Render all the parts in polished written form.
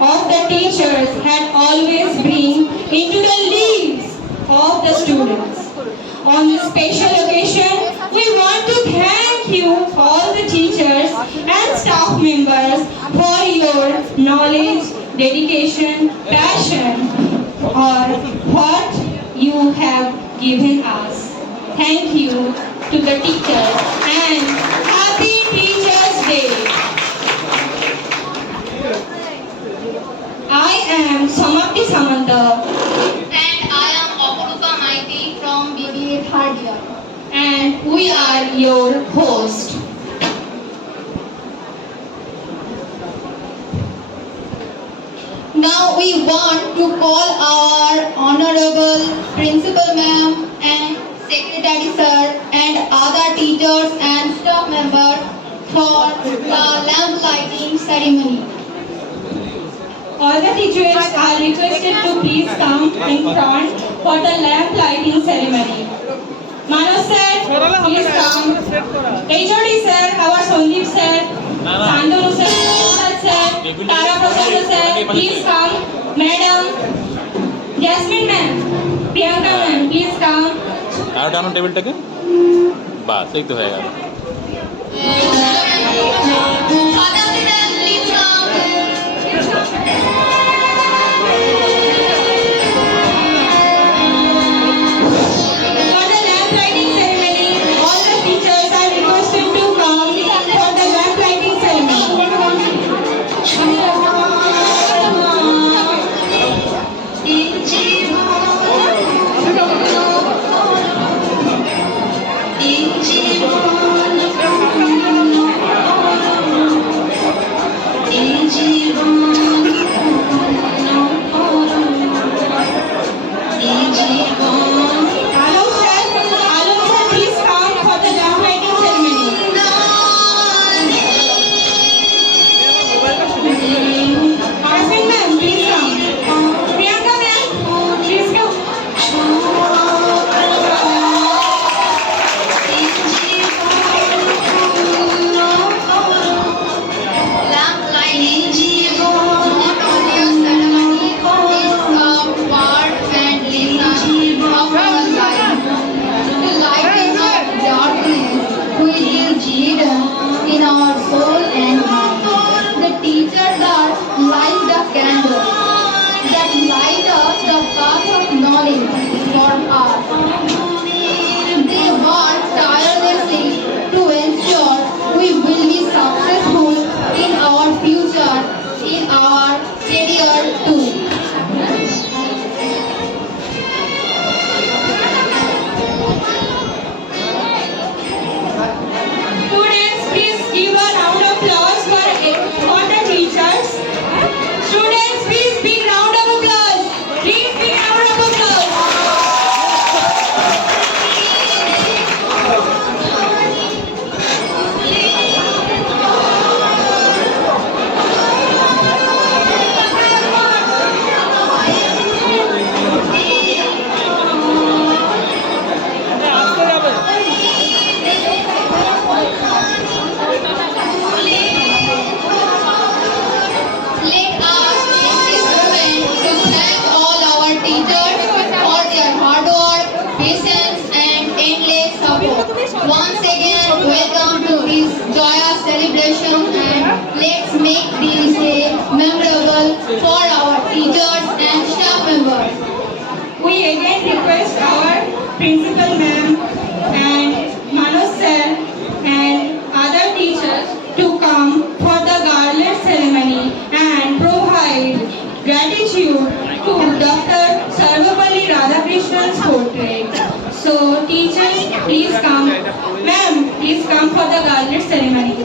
of the teachers had always been into the lives of the students. On this special occasion, we want to thank you, all the teachers and staff members, for your knowledge, dedication, passion, or what you have given us. Thank you to the teachers and happy Teachers' Day. I am Samapti Samanta And I am Aparupa Maiti from BBA third year. and we are your host. Now we want to call our Honorable Principal Ma'am and Secretary Sir and other teachers and staff members for the lamp lighting ceremony. All the teachers are requested to please come in front for the lamp lighting ceremony. Manoj sir, please come. HOD sir, our Sandeep sir, Sandanu sir, Prasad sir, Tara Prasad sir, please come. Madam, Jasmine ma'am, Priyanka ma'am, please come. আর টানো টেবিলটাকে বাস এই তো হয়ে গেল Father, please come. For the lamp lighting ceremony, all the teachers are requested to come for the lamp lighting Alok sir, please come for the lamp lighting ceremony. Jasmine ma'am, please come. Priyanka ma'am, please come. Lamp lighting is not only a ceremony, it's a part and lesson of our life. The light is of darkness, which is hidden in our soul and mind. The teachers are like the candle that light up the path of knowledge for us. They work tirelessly to ensure we will be successful in our future, in our career too. Students, please give a round of applause for the teachers. Students, please big round of applause. Please big round of applause. Let us take this moment to thank all our teachers for their hard work, patience and endless support. Once again, welcome to this joyous celebration and let's make this day memorable for our teachers and staff members. We again request our principal ma'am and Manoj sir and other teachers to come for the garland ceremony and provide gratitude to Dr. Sarvapalli Radhakrishnan's portrait. So teachers, please come. Ma'am, please come for the garland ceremony.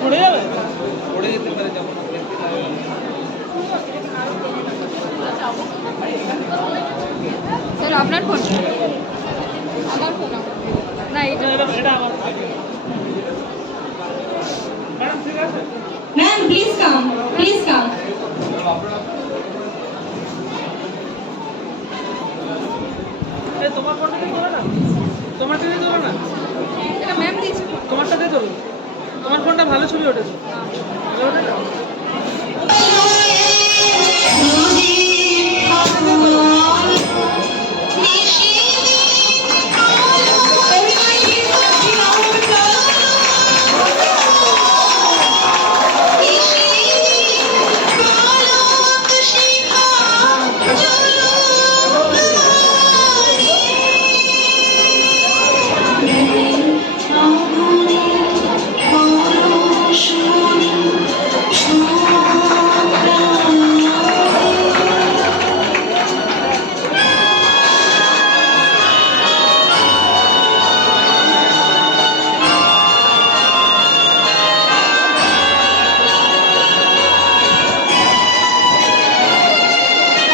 পড়ে যাবে পড়ে যেতে পারে যেমন sir আপনার phone আমার phone না এটা এটা আমার ম্যাডাম ঠিক আছে Ma'am, please come. Please come. তোমার ফোনটা দিয়ে তোলো না, তোমারটা দিয়ে তোলো না, এটা ম্যাম দিয়েছে। তোমারটা দিয়ে তোলো, তোমার ফোনটা ভালো ছবি ওঠেছে। ভালো ওঠে না?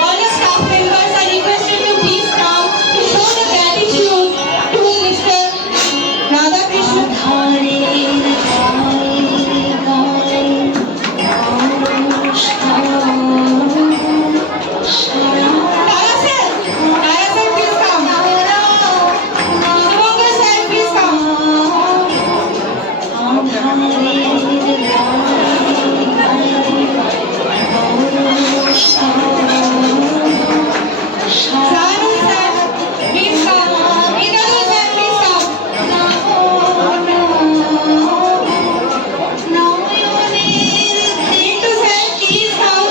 All the staff members are requested to please come to show the gratitude to Mr. Radhakrishnan. Tara sir, please come. Shubhankar sir, please come. Sanu sir, please come. Idadu sir, please come. Pintu sir, please come.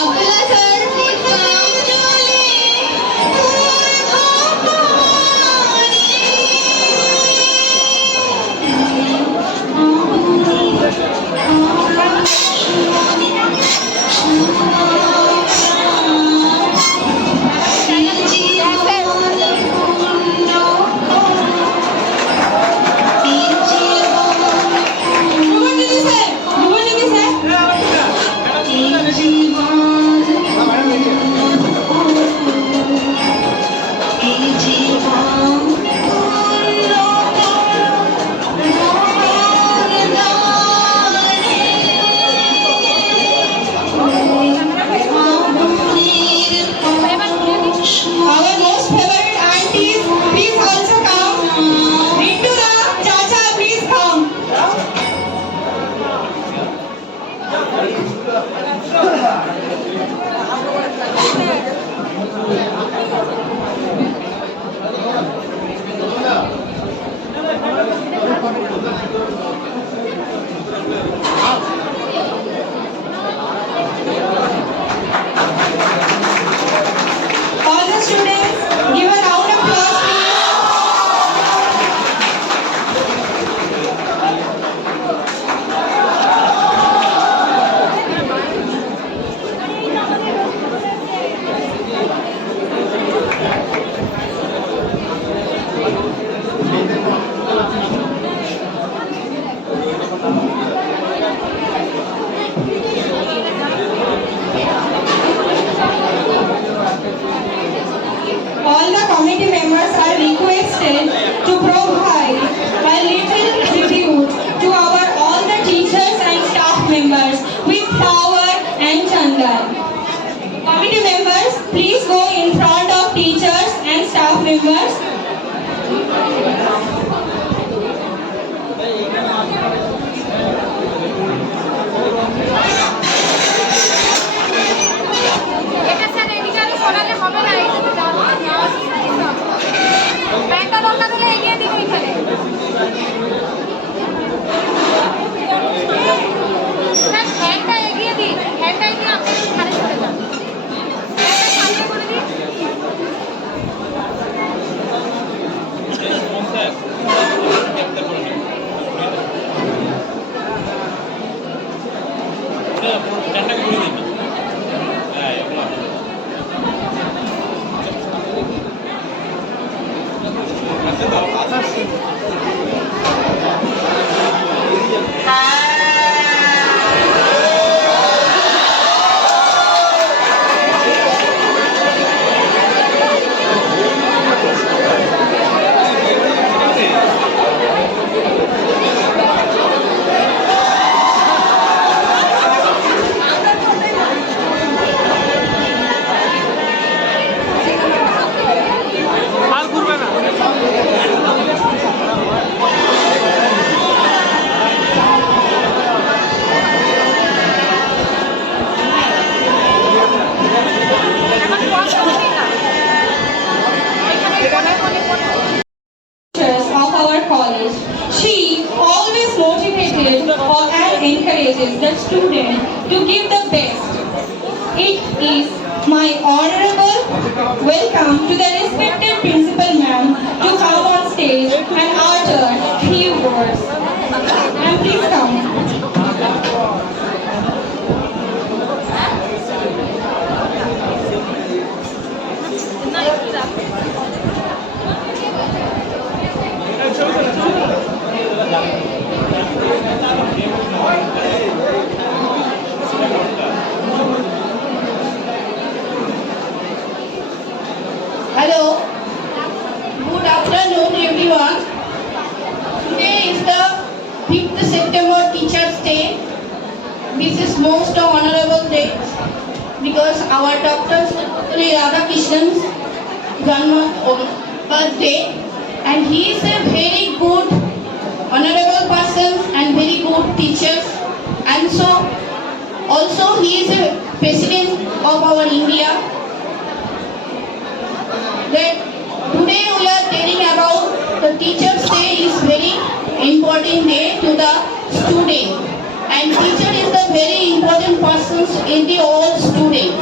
Abdullah sir, please Shubhanjyoti sir. Our most favorite aunties, please also come. Rintu da, Chacha, please come. All the students, give a round of applause, please. All the committee members are requested to provide a little tribute to our all the teachers and staff members with flower and chandan. Committee members, please go in front of teachers and staff members. এটা sir এদিকে আরো সরালে হবে না, এই তো প্যান্টটা দরকার হলে এগিয়ে দিন ওইখানে। স্যার হ্যান্ডটা এগিয়ে দিন, হ্যান্ডটাই দিয়ে আপনি এখানে চলে যান। হ্যান্ডটা সামনে করে দিন। Sir encourages the student to give the best. It is my honorable welcome to the respected principal ma'am to come on stage and utter few words. Ma'am, please come. Hello. Good afternoon, everyone. Today is the 5th September Teachers' Day. This is most honorable day because our Dr. Sri Radhakrishnan's birthday, and he is a very good, honorable person and very good teacher, and so also he is a president of our India. That today we are telling about the Teachers' Day is very important day to the student, and teacher is the very important person in the all student,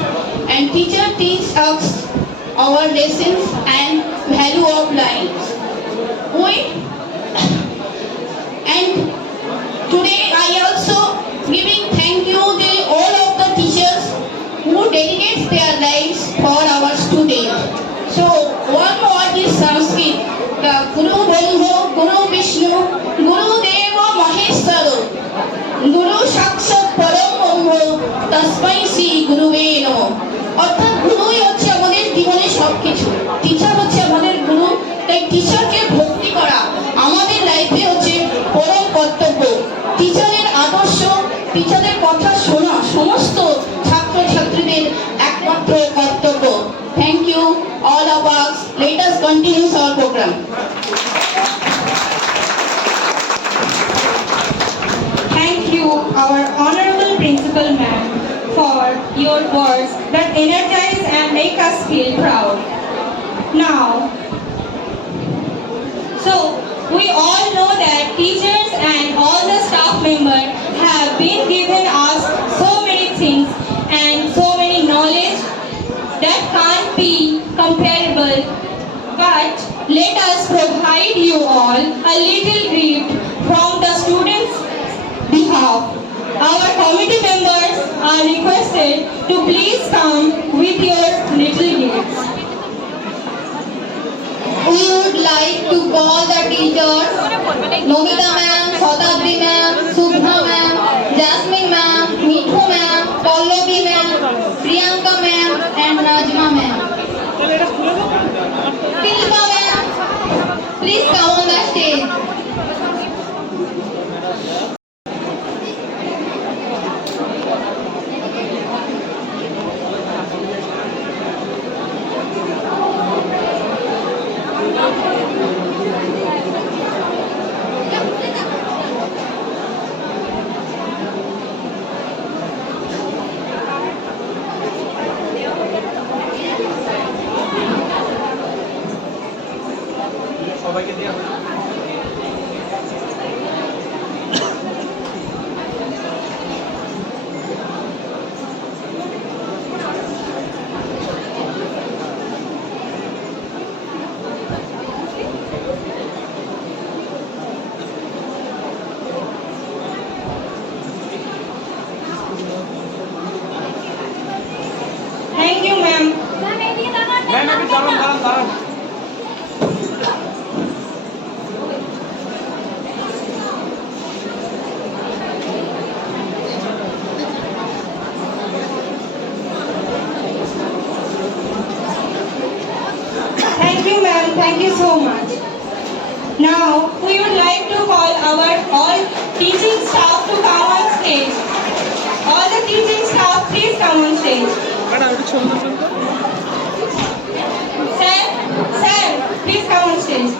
and teacher teach us our lessons and value of life. And today I also giving thank you to all of the teachers who dedicate their lives for our students. So one word is Sanskrit. The Guru Brahma, Guru Vishnu, Guru Deva Maheshwaro, Guru Sakshat Param Brahma, Tasmai Shri Guruve Namo. অর্থাৎ গুরুই হচ্ছে আমাদের জীবনের সবকিছু, teacher হচ্ছে আমাদের গুরু। তাই টিচারকে ভক্তি করা আমাদের লাইফে হচ্ছে পরম কর্তব্য। টিচারের আদর্শ, টিচারের কথা শোনা সমস্ত ছাত্রছাত্রীদের একমাত্র কর্তব্য। Thank you all of us. Let us continue our program. Thank you, our honorable principal ma'am, for your words that energize and make us feel proud. Now, so we all know that teachers and all the staff members have been given us so many things and so many knowledge that can't be comparable. But let us provide you all a little gift from the students' behalf. Our committee members are requested to please come with your little gifts. We would like to call the teachers Nomita ma'am, Saudabri ma'am, Subha ma'am, Jasmine ma'am, Mithu ma'am, Pallavi ma'am, Priyanka ma'am, and Najma ma'am. Tilka ma'am, please come on the stage. Thank you, ma'am. Thank you, ma'am. Thank you so much. Now, we would like to call our all teaching staff to come on stage. All the teaching staff, please come on stage. Madam একটু ছবি তুলবেন তো? Sir, please come on stage.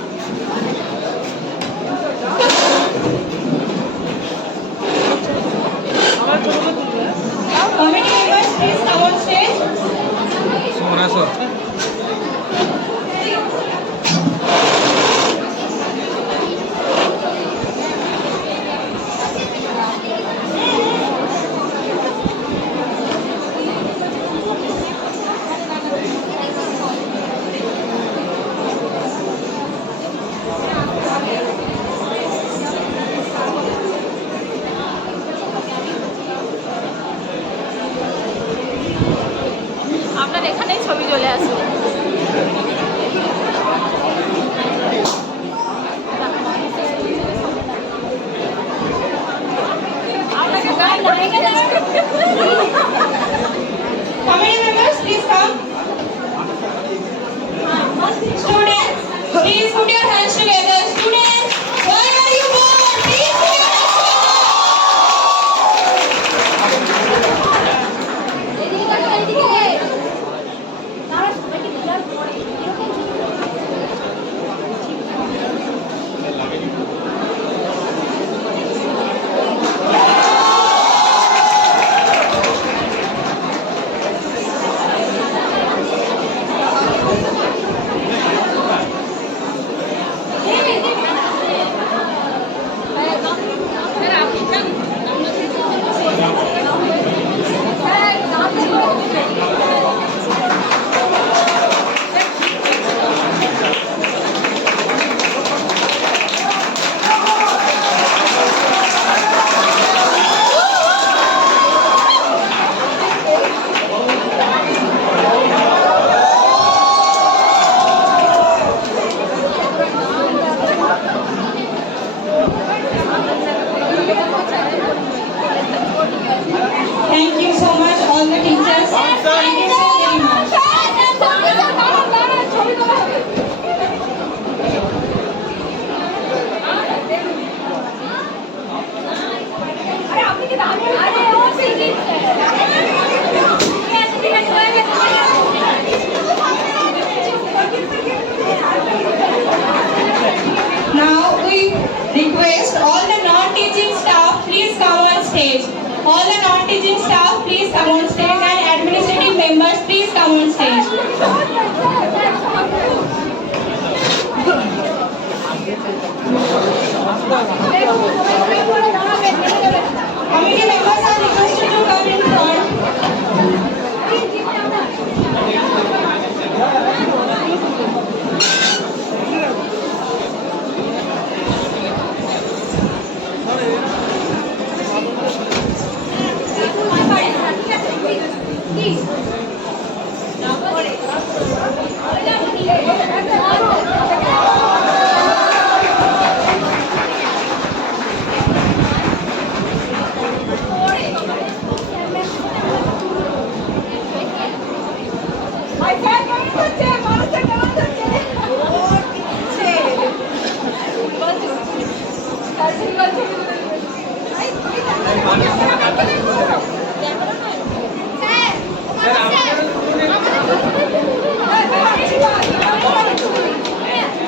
আমার ছবি তো তুলবে। Committee members, please come on stage. Suman আসো। আপনার এখানেই ছবি চলে আসবে। আপনাকে গায়ে নায়িকা দেখাবে। Committee members, please come. Students, please put your hands together. Students, why are you born? Please put your hands এদিকে তাকাও, এদিকে। তারা সবাইকে দেওয়ার পরে এরকম Thank you so much, all the teachers. Thank you so very much. Now we request all the non-teaching staff, please come on stage. All the non-teaching staff, please come on stage, and administrative members, please come on stage. Committee members are requested to come in front.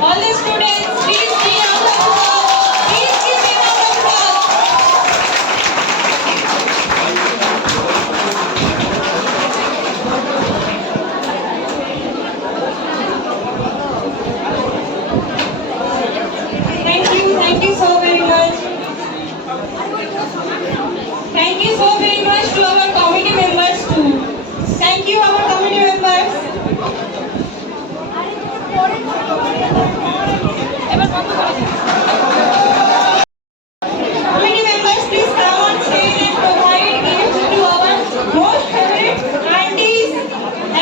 All the students, please be on the floor. Please give me on the floor. Thank you so very much. Thank you so very much to our committee members too. Thank you, our committee members. Committee members, please come on stage and provide gifts to our most favorite aunties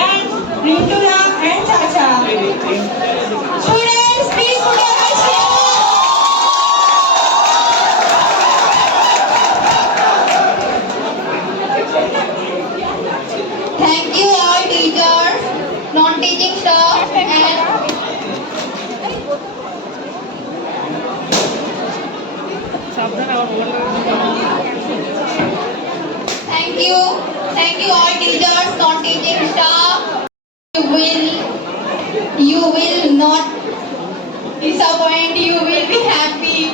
and Rintula and Chacha. Students, please put your hands together. Thank you all teachers, non-teaching staff and thank you all teachers, non-teaching staff. You will not disappoint. You will be happy.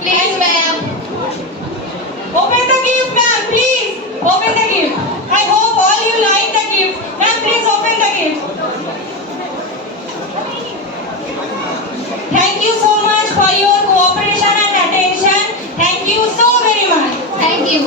Please, ma'am. Open the gift, ma'am, please. Open the gift. I hope all you like the gift. Ma'am, please open the gift. Thank you so much for your cooperation and attention. Thank you so very much. Thank you.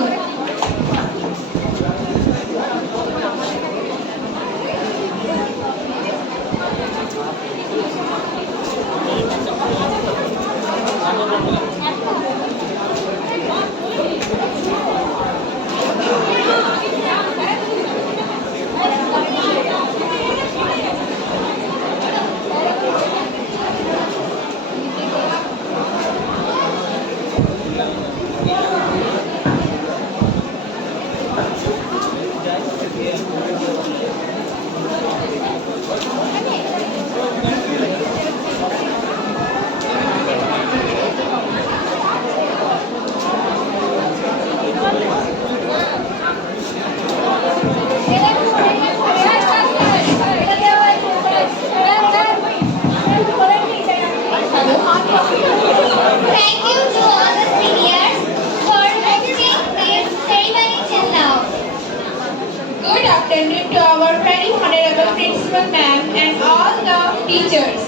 afternoon to our very honorable principal ma'am and all the teachers.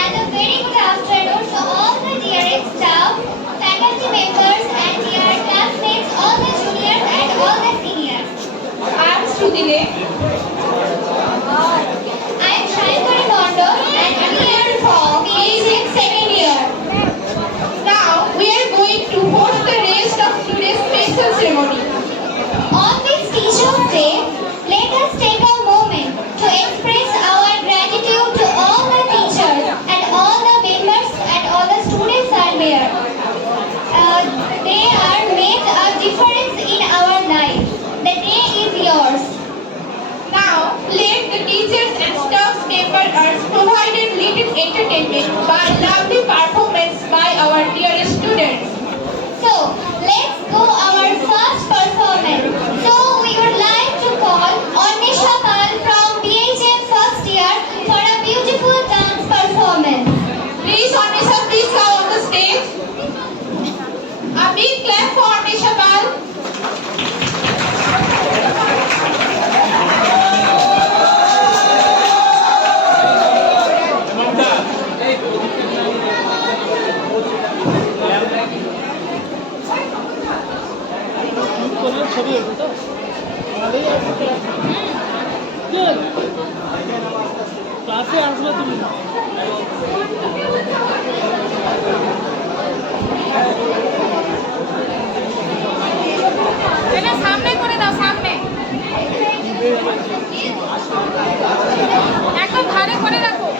And a very good afternoon to all the dearest staff, faculty members and dear classmates, all the juniors and all the seniors. I am Shruti De. I am Shankari Mondo and I'm here for Is in second year. Now we are going to host the rest of today's special ceremony. On this Teachers' Day, let us take a moment to express our gratitude to all the teachers and all the members and all the students are here. They are made a difference in our life. The day is yours. Now let the teachers and staff members provided little entertainment by lovely performance by our dear students. So, let's go our first performance. So, we would like to call Ornisha Pal from BHM first year for a beautiful dance performance. Please, Anisha, please come on the stage. A big clap for Anisha Pal. ছবি ওঠে তো ক্লাসে আসবে তুমি এটা সামনে করে দাও, সামনে একদম ধারে করে রাখো।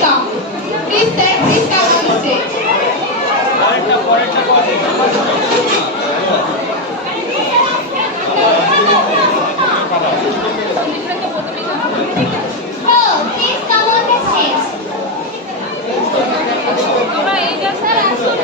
come. Please sir, please come on the stage. Oh, please come on the stage. তোমরা এই যে স্যার আসুন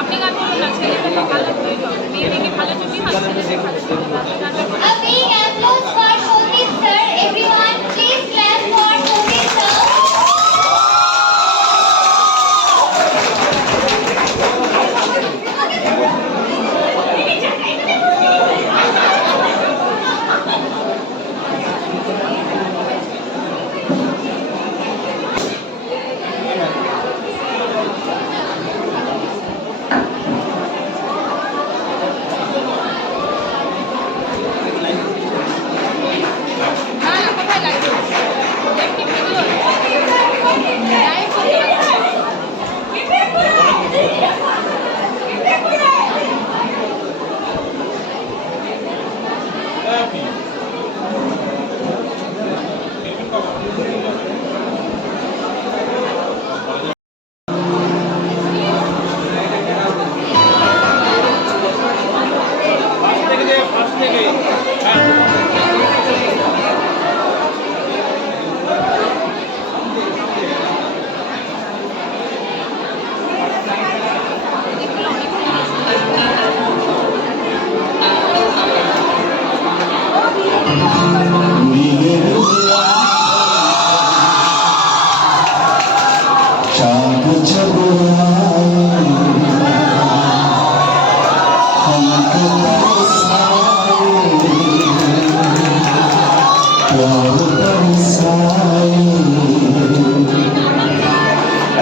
আপনি গান বলুন না ছেলেটা ভালো মেয়ে দেখে ভালো ছবি হয় ছেলেটা ভালো ছবি A big applause for Shobhit sir. Everyone, please clap for Shobhit sir. না না কোথায় লাগবে একটি ভিডিও লাইভ করতে পারছি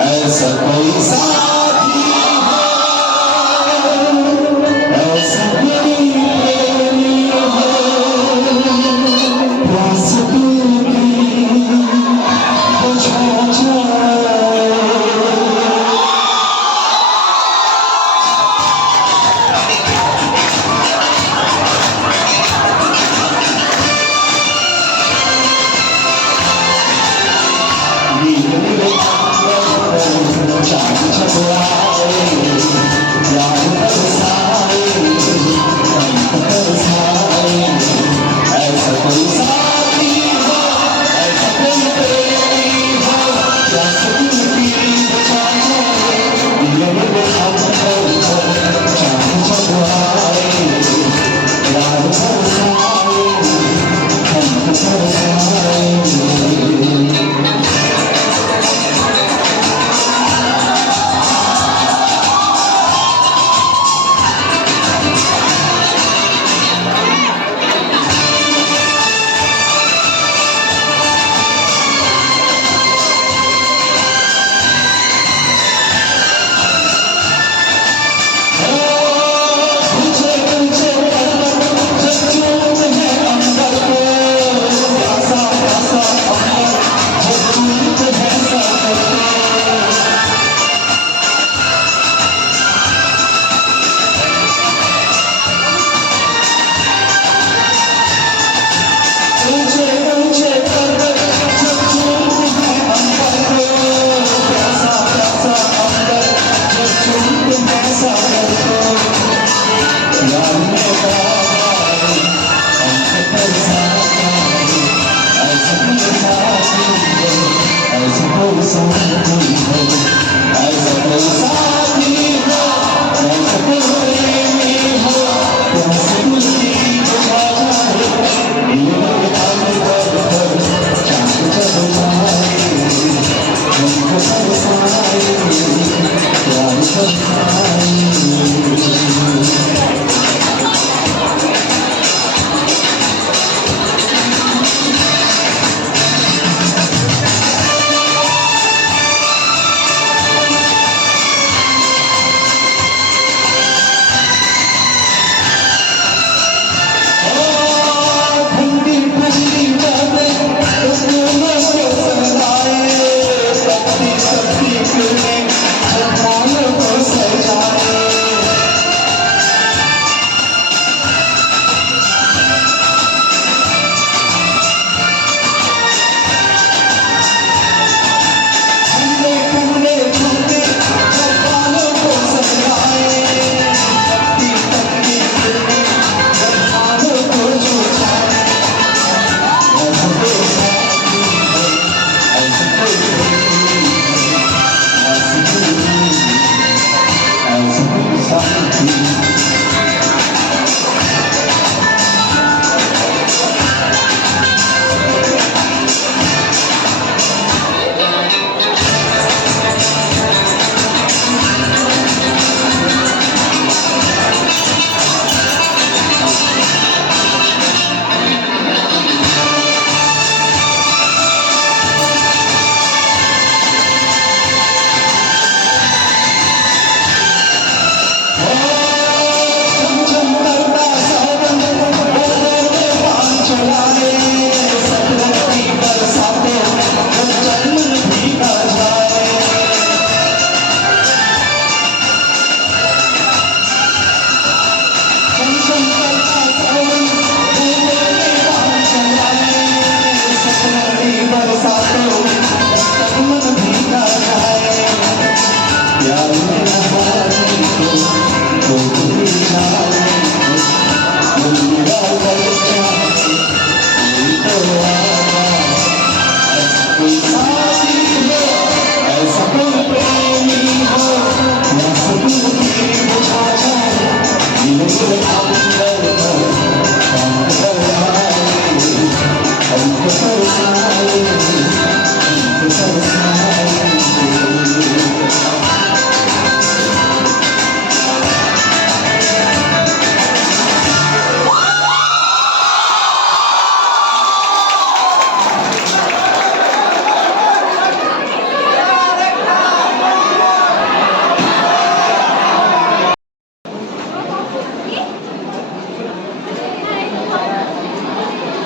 ऐसा कोई साथी हो, ऐसा कोई प्रेमी हो, प्यास दिल की बुझा जाए।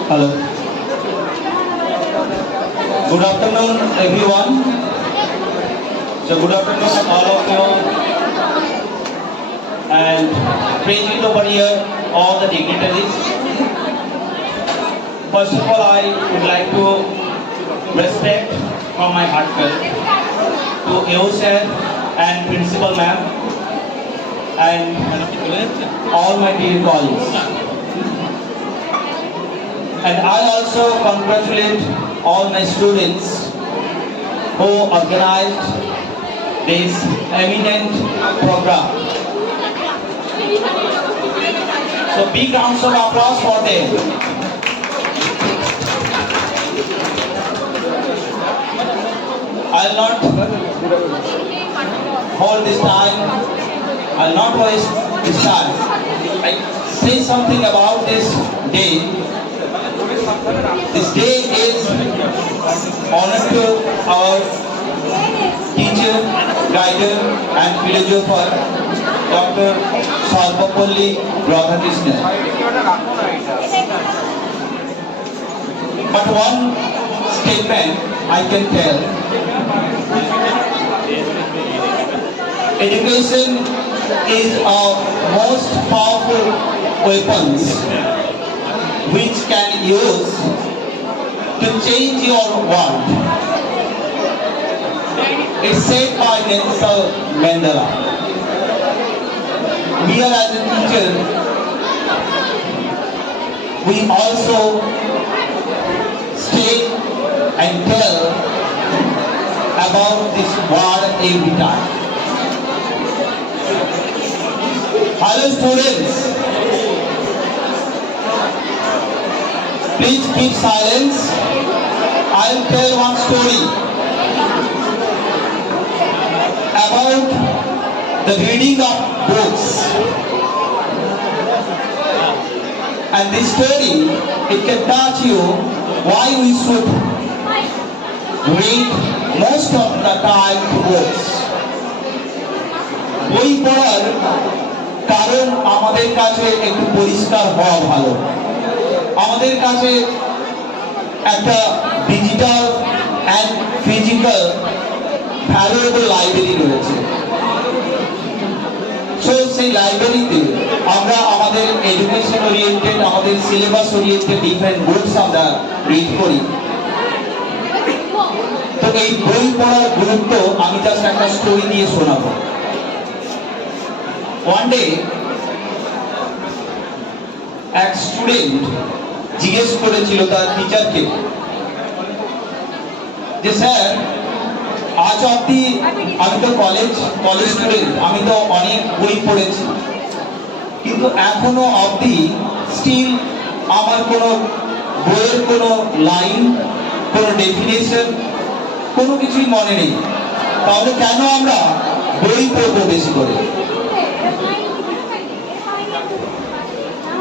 Hello. Good afternoon, everyone. So good afternoon, all of you, and present over here, all the dignitaries. First of all, I would like to respect from my heartfelt to AO sir and principal ma'am and all my dear colleagues. And I also congratulate all my students who organized this eminent program. So big rounds of applause for them. I'll not hold this time. I'll not waste this time. I say something about this day. This day is honor to our teacher, guider and philosopher, Dr. Sarvapalli Radhakrishnan. But one statement I can tell. Education is a most powerful weapon which can use to change your world. It's said by Nelson Mandela. We are as a teacher, we also stay and tell about this word every time. Hello students. Please keep silence. I'll tell one story about the reading of books. And this story, it can touch you why we should read most of the time books. বই পড়ার কারণ আমাদের কাছে একটু পরিষ্কার হওয়া ভালো। আমাদের কাছে একটা digital and physical valuable library রয়েছে। সো সেই লাইব্রেরিতে আমরা আমাদের এডুকেশন ওরিয়েন্টেড, আমাদের সিলেবাস ওরিয়েন্টেড ডিফারেন্ট বুকস আমরা রিড করি। তো এই বই পড়ার গুরুত্ব আমি জাস্ট একটা স্টোরি দিয়ে শোনাবো। ওয়ান ডে এক স্টুডেন্ট জিজ্ঞেস করেছিল তার টিচারকে যে স্যার, আজ অব্দি আমি তো কলেজ স্টুডেন্ট, আমি তো অনেক বই পড়েছি, কিন্তু এখনো অব্দি স্টিল আমার কোনো বইয়ের কোনো লাইন, কোনো ডেফিনেশন, কোনো কিছুই মনে নেই। তাহলে কেন আমরা বই পড়বো বেশি করে?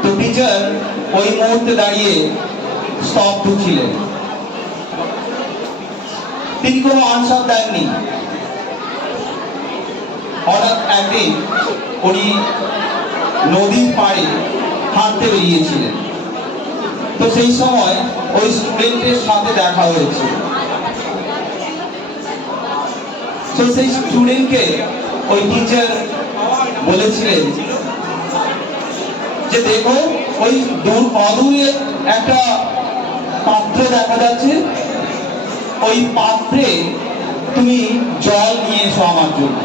তো টিচার ওই মুহূর্তে দাঁড়িয়ে স্তব্ধ ছিলেন। তিনি কোনো আনসার দেননি। হঠাৎ একদিন উনি নদীর পাড়ে হাঁটতে বেরিয়েছিলেন। তো সেই সময় ওই স্টুডেন্টের সাথে দেখা হয়েছে। তো সেই স্টুডেন্টকে ওই টিচার বলেছিলেন যে দেখো ওই অদূরে একটা পাত্র দেখা যাচ্ছে, ওই পাত্রে তুমি জল নিয়ে এসো আমার জন্য।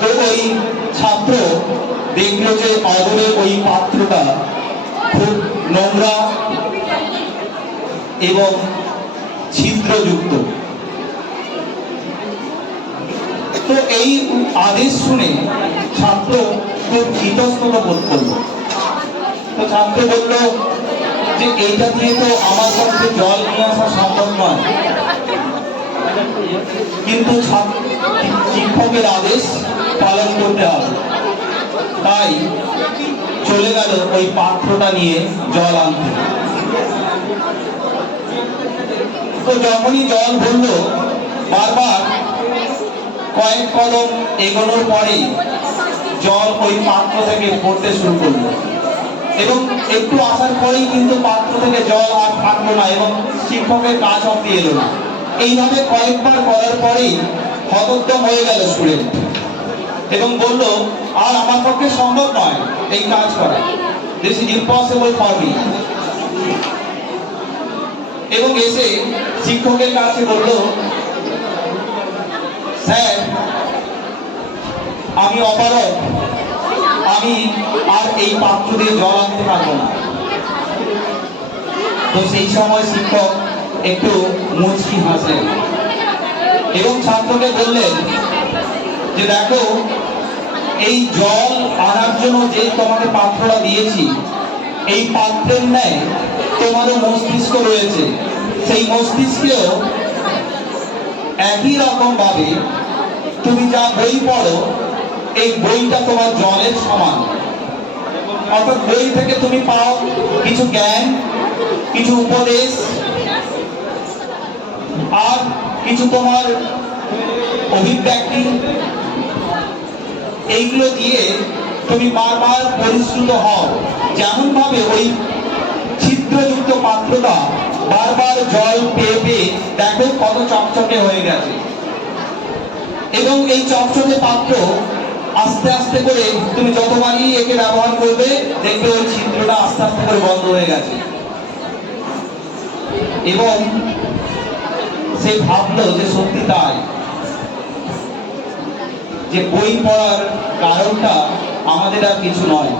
তো ওই ছাত্র দেখলো যে অদূরে ওই পাত্রটা খুব নোংরা এবং ছিদ্রযুক্ত। তো এই আদেশ শুনে ছাত্র খুব ইতস্তত বোধ করলো। তো ছাত্র বলল যে এইটা দিয়ে তো আমার পক্ষে জল নিয়ে আসা সম্ভব নয়, কিন্তু শিক্ষকের আদেশ পালন করতে হবে। তাই চলে গেল ওই পাত্রটা নিয়ে জল আনতে। তো যখনই জল ভরলো, বারবার কয়েক কদম এগোনোর পরেই জল ওই পাত্র থেকে পড়তে শুরু করলো এবং একটু আসার পরেই কিন্তু পাত্র থেকে জল আর থাকলো না এবং শিক্ষকের কাজ অব্দি এলো না। এইভাবে কয়েকবার করার পরেই হতোদ্যম হয়ে গেল স্টুডেন্ট এবং বলল, আর আমার পক্ষে সম্ভব নয় এই কাজ করা, this is impossible for me. এবং এসে শিক্ষকের কাছে বলল, স্যার আমি অপারগ, আমি আর এই পাত্র দিয়ে জল আনতে পারবো না। তো সেই সময় শিক্ষক একটু মুচকি হাসলেন এবং ছাত্রকে বললেন যে দেখো, এই জল আনার জন্য যে তোমাকে পাত্রটা দিয়েছি, এই পাত্রের ন্যায় তোমারও মস্তিষ্ক রয়েছে, সেই মস্তিষ্কেও একই রকম ভাবে তুমি যা বই পড়ো, এই বইটা তোমার জলের সমান। অর্থাৎ বই থেকে তুমি পাও কিছু জ্ঞান, কিছু উপদেশ, আর কিছু তোমার অভিব্যক্তি। এইগুলো দিয়ে তুমি বারবার পরিশ্রুত হও। যেমন ভাবে ওই ছিদ্রযুক্ত পাত্রটা বারবার জল পেয়ে পেয়ে দেখো কত চকচকে হয়ে গেছে, এবং এই চকচকে পাত্র আস্তে আস্তে করে তুমি যতবারই একে ব্যবহার করবে, দেখবে ওই ছিদ্রটা আস্তে আস্তে করে বন্ধ হয়ে গেছে। এবং সে ভাবলো যে সত্যি তাই, যে বই পড়ার কারণটা আমাদের আর কিছু নয়।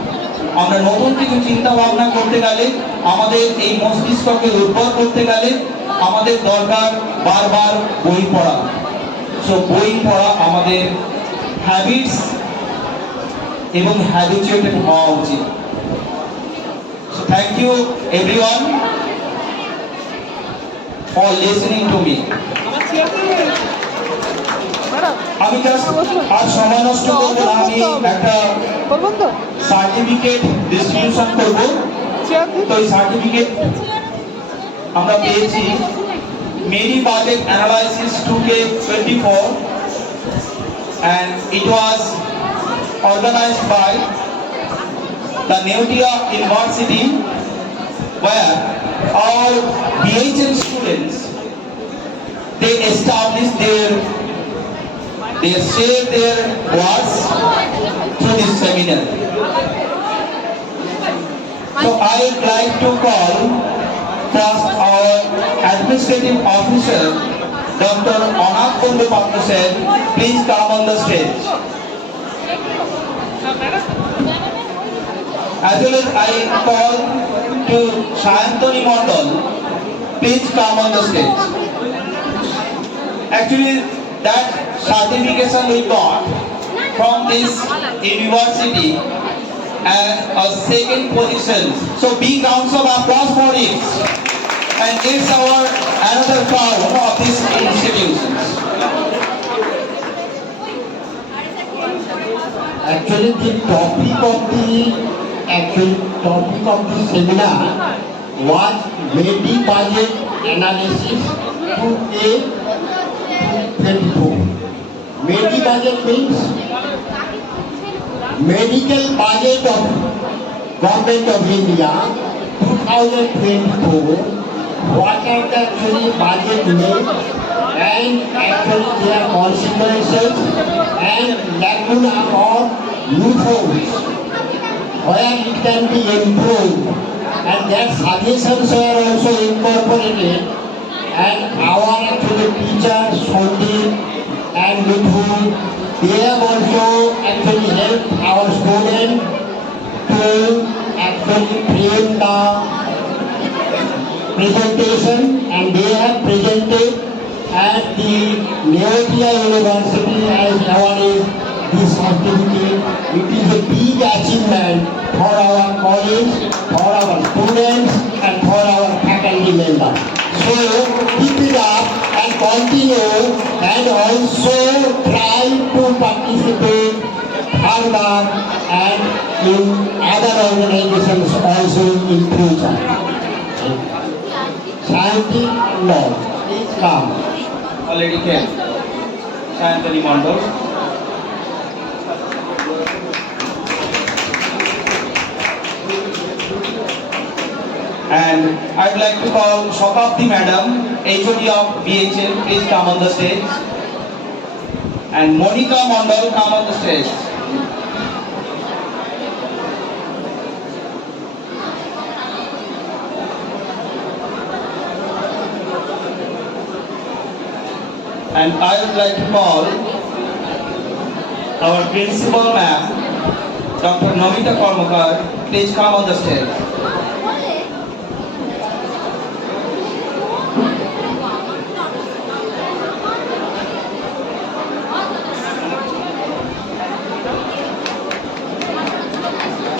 আমরা নতুন কিছু চিন্তা ভাবনা করতে গেলে, আমাদের এই মস্তিষ্ককে উর্বর করতে গেলে আমাদের দরকার বারবার বই পড়া। সো বই পড়া আমাদের হ্যাবিটস এবং হ্যাবিচুয়েটেড হওয়া উচিত। So thank you everyone for listening to me. আমি জাস্ট আর সময় নষ্ট করবো না, আমি একটা সার্টিফিকেট ডিস্ট্রিবিউশন করবো। তো এই সার্টিফিকেট আমরা পেয়েছি মেরি budget analysis 2K24 and it was organized by the Neutia University, where all BHM students, they established they share their works through this seminar. So I would like to call first our administrative officer, Dr. Anat Bondopatra Sen. Please come on the stage. As well as I call to Shayantoni Mondal. Please come on the stage. Actually, that certification we got from this university as a second position. So big rounds of applause for it. And it's our another crown of these institutions. Actually, the topic of the seminar was Medi budget analysis 2K24. Medi budget means medical budget of Government of India 2024. What are the actually budget made and actually their consequences and lacuna of loopholes where it can be improved, and that suggestions were also incorporated, and our actually teachers, Sundip and Mithun, they have also actually helped our students to actually frame the presentation, and they have presented at the Neotia University as awarded this certificate. It is a big achievement for our college, for our students, and for our faculty members. So keep it up and continue, and also try to participate further and in other organizations also in future. Shanti Lord, please come. Already came. Anthony Mondal. And I'd like to call Shokapti Madam, HOD of BHL, please come on the stage. And Monica Mondal, come on the stage. And I would like to call our principal ma'am, Dr. Namita Karmakar, please come on the stage.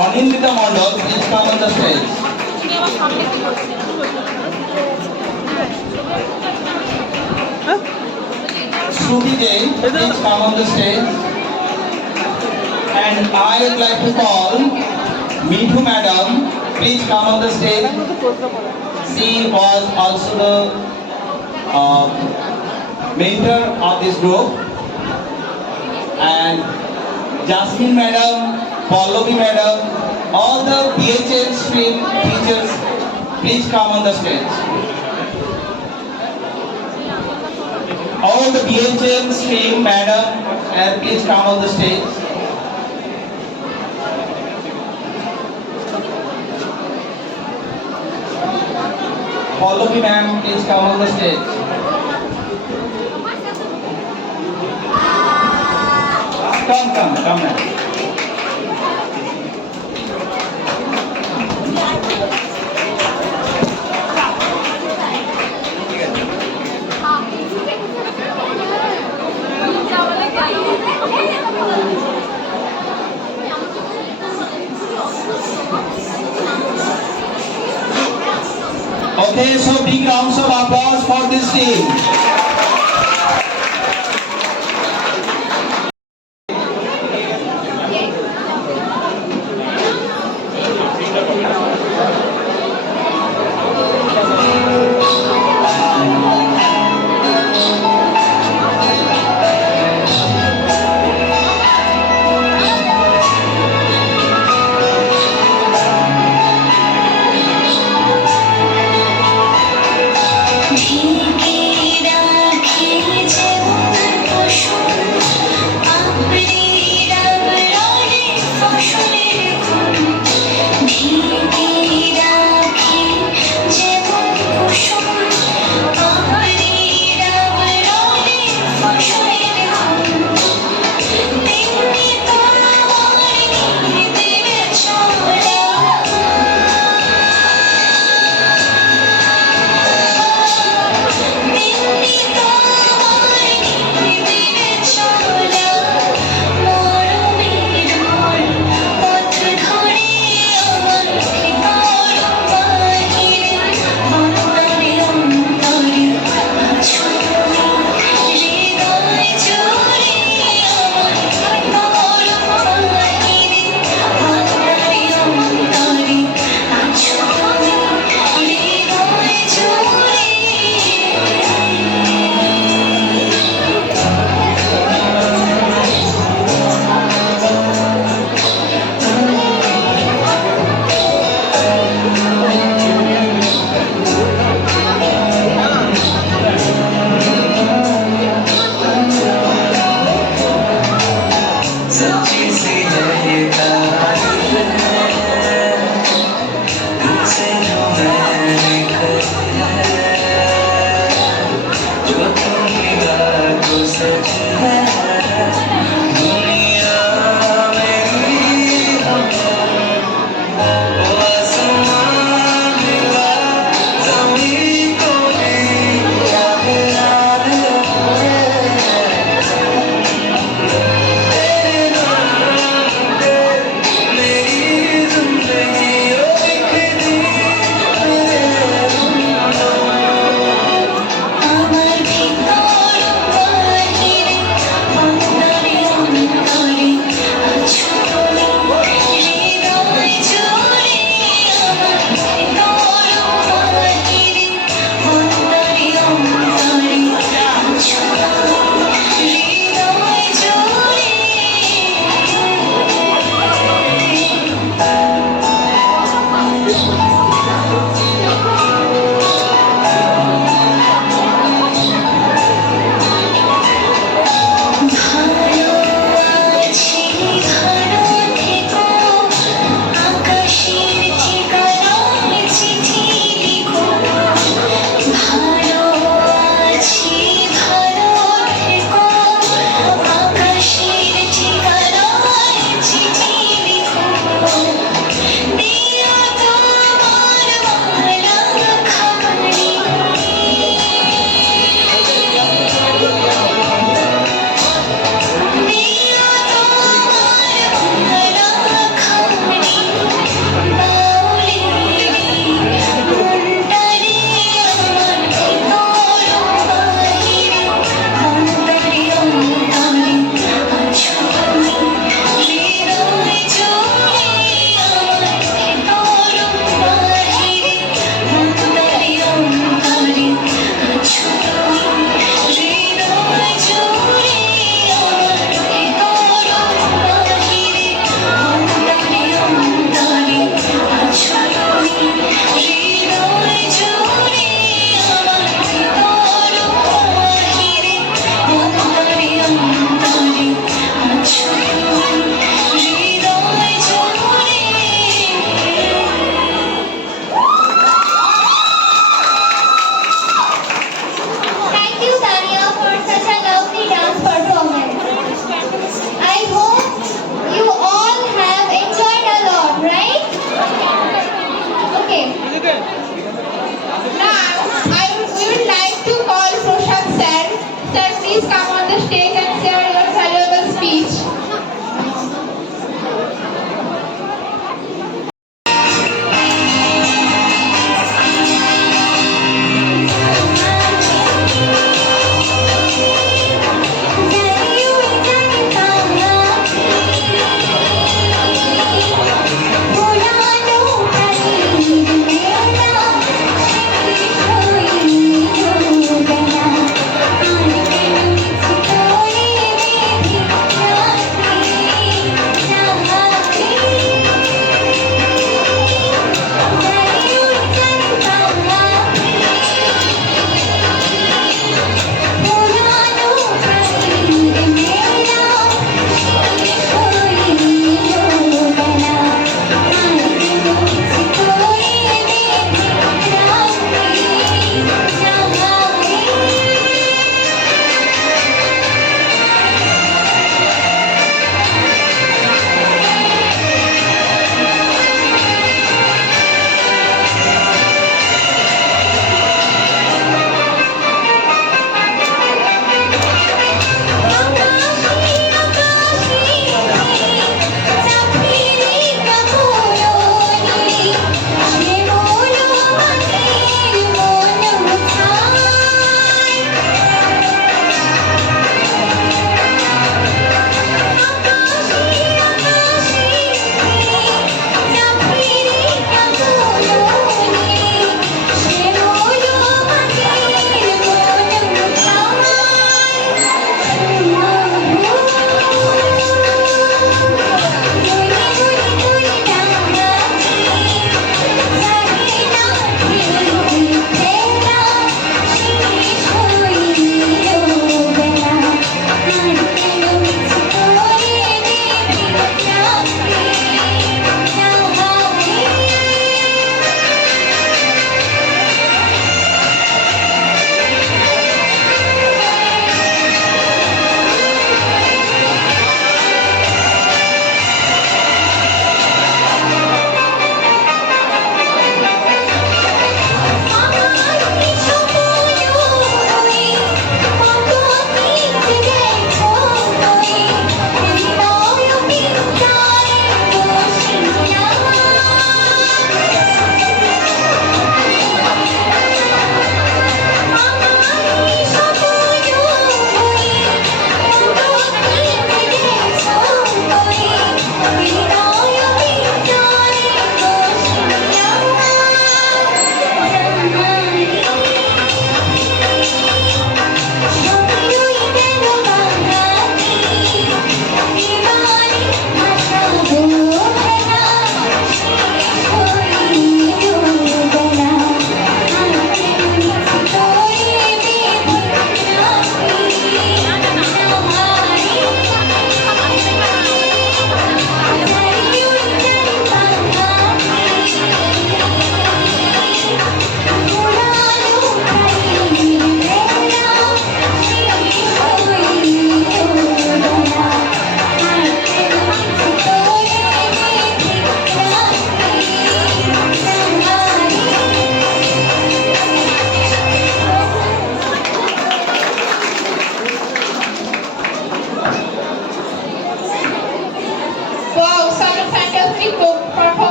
Anindita Mondal, please come on the stage. Shruti Jain, please come on the stage. And I would like to call Mithu Madam, please come on the stage. She was also the mentor of this group. And Jasmine Madam, Pallavi Madam, all the BHL stream teachers, please come on the stage. All the BHL stream madam, please come on the stage. Pallavi ma'am, please come on the stage. Come now. Okay, so big rounds of applause for this team. Dil ki অন্তরে অন্তরে আছো তুমি হৃদয় জুড়ে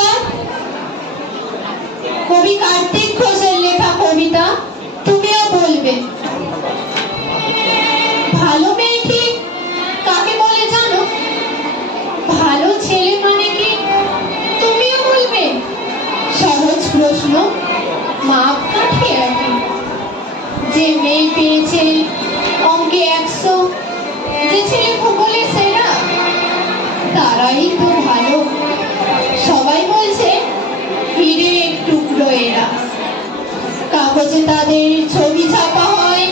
কবিতা, কবি কার্তিক ঘোষের লেখা কবিতা তুমিও বলবে। ভালো মেয়ে ঠিক কাকে বলে জানো? ভালো ছেলে মানে কি তুমিও বলবে? সহজ প্রশ্ন, মাপ কাঠি একই। যে মেয়ে পেয়েছে অঙ্কে 100, যে ছেলে ভূগোলে সেরা, তারাই তো ভালো। সবাই বলছে হীরের টুকরো এরা। কাগজে তাদের ছবি ছাপা হয়,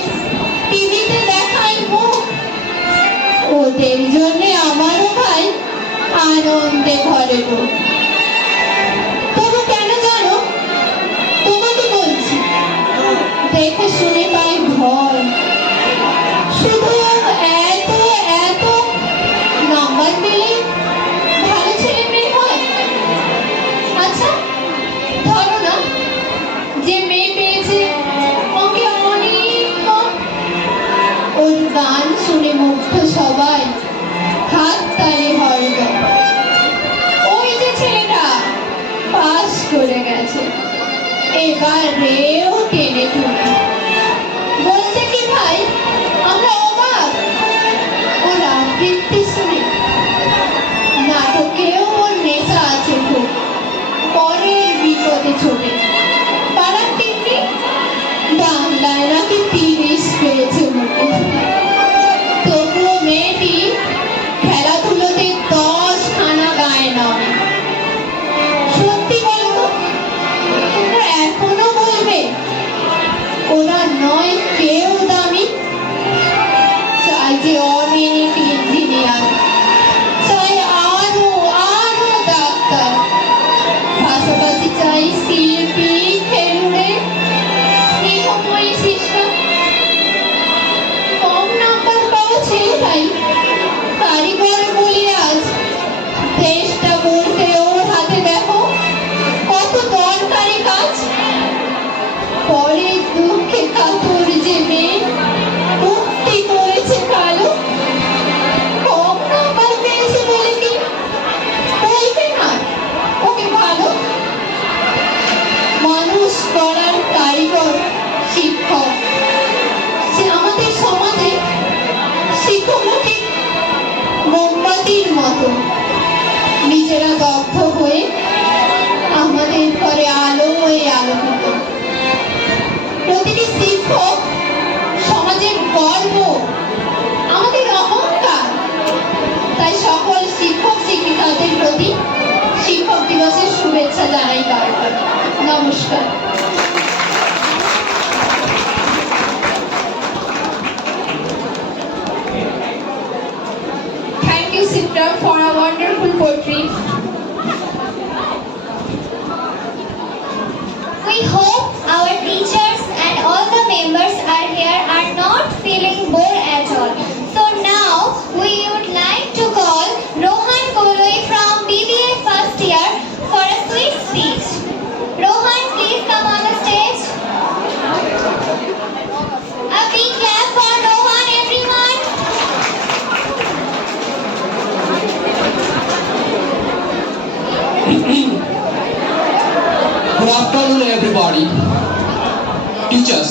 টিভিতে দেখায় মুখ। ওদের জন্য আমারও ভাই আনন্দে ঘরে ঢোক। তবু কেন জানো তোমাকে বলছি, দেখে শুনে পাই ভয়। শুধু এত এত নাম্বার পেলে ভালো ছেলে মেয়ে হয়? আচ্ছা ধরো না, যে মেয়ে পেয়েছে ওকে অনেক কম, ওর গান শুনে মুগ্ধ সবাই, হাত তালে হরদম। ওই যে ছেলেটা পাস করে গেছে, এবারেও টেনে তুলে। বলতে কি ভাই আমরা অবাক ওর আবৃত্তি শুনে। নাটকেও ওর নেশা আছে খুব, পরের বিপদে ছোটে। পাড়ার টিভি বাংলায় নাকি 30 পেয়েছে মুখে। তবুও মেয়েটি খেলাধুলোতে 10 খানা গায়ে নামে। সত্যি বলতো তোমরা এখনো বলবে ওরা নয় কেউ দামি? চাই যে অনেক ইঞ্জিনিয়ার, চাই আরো আরো ডাক্তার, পাশাপাশি চাই শিল্পী, খেলুড়ে, স্নেহময়ী শিষ্যা। কম নাম্বার পাওয়া ছেলেটাই কারিগর বলে আজ দেশটা গড়তে ওর হাতে দেখো কত দরকারি কাজ। পরে দুঃখে কাতর যে মেয়ে মুক্তি করেছে কালো। কম নাম্বার পেয়েছে বলে কি বলবে না ওকে ভালো? মানুষ গড়ার কারিগর শিক্ষক। সে আমাদের সমাজে শিক্ষকরা ঠিক মোমবাতির মতো, নিজেরা দগ্ধ হয়ে আমাদের ঘরে আলো হয়ে আলোকিত। প্রতিটি শিক্ষক সমাজের গর্ব, আমাদের অহংকার। তাই সকল শিক্ষক শিক্ষিকাদের প্রতি শিক্ষক দিবসের শুভেচ্ছা জানাই বারবার। নমস্কার। Thank you, Sitra, for a wonderful poetry. We hope our teachers and all the members are here are not feeling bored at all. So now we would like to call Rohan Koloi from BBA first year for a sweet speech. Rohan, please come on the stage. A big clap for Rohan, everyone. Good afternoon, everybody. Teachers.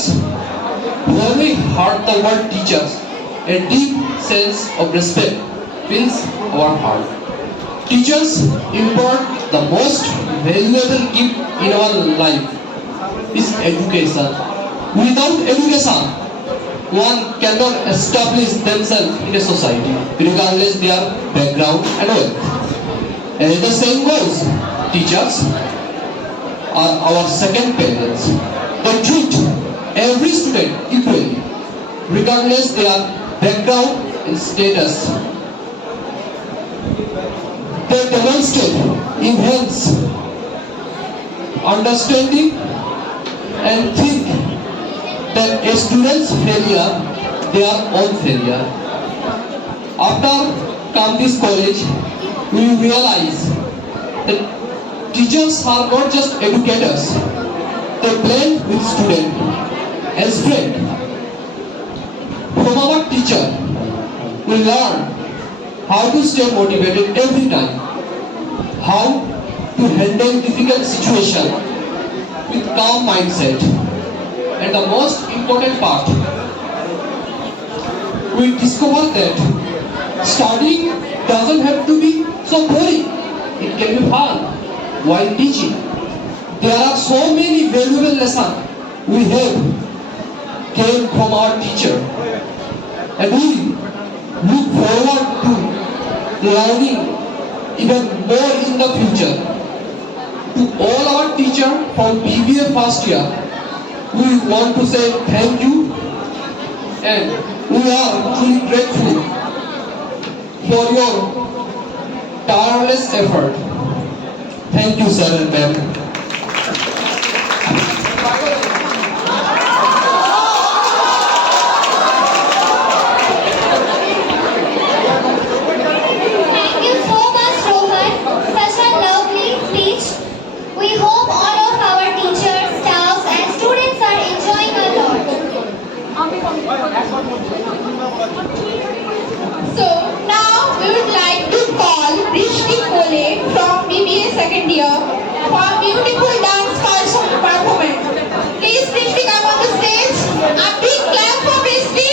When we heard the word teachers, a deep sense of respect fills our heart. Teachers impart the most valuable gift in our life is education. Without education, one cannot establish themselves in a society, regardless their background and wealth. As the saying goes, teachers are our second parents. They treat every student equally, regardless their background and status. They demonstrate immense understanding and think that a student's failure, their own failure. After come this college, we realize that teachers are not just educators, they blend with student as friend. From our teacher, we learn how to stay motivated every time, how to handle difficult situation with calm mindset. And the most important part, we discovered that studying doesn't have to be so boring. It can be fun while teaching. There are so many valuable lessons we have came from our teacher. And we look forward to learning even more in the future. To all our teachers from BBA first year, we want to say thank you, and we are truly grateful for your tireless effort. Thank you, sir and ma'am. Thank you so much, Rohan. Such a lovely speech. We hope all of our teachers, staffs, and students are enjoying a lot. So now we would like to call Rishti Kole from BBA second year for a beautiful dance performance. Please Rishti come on the stage. A big clap for Rishti.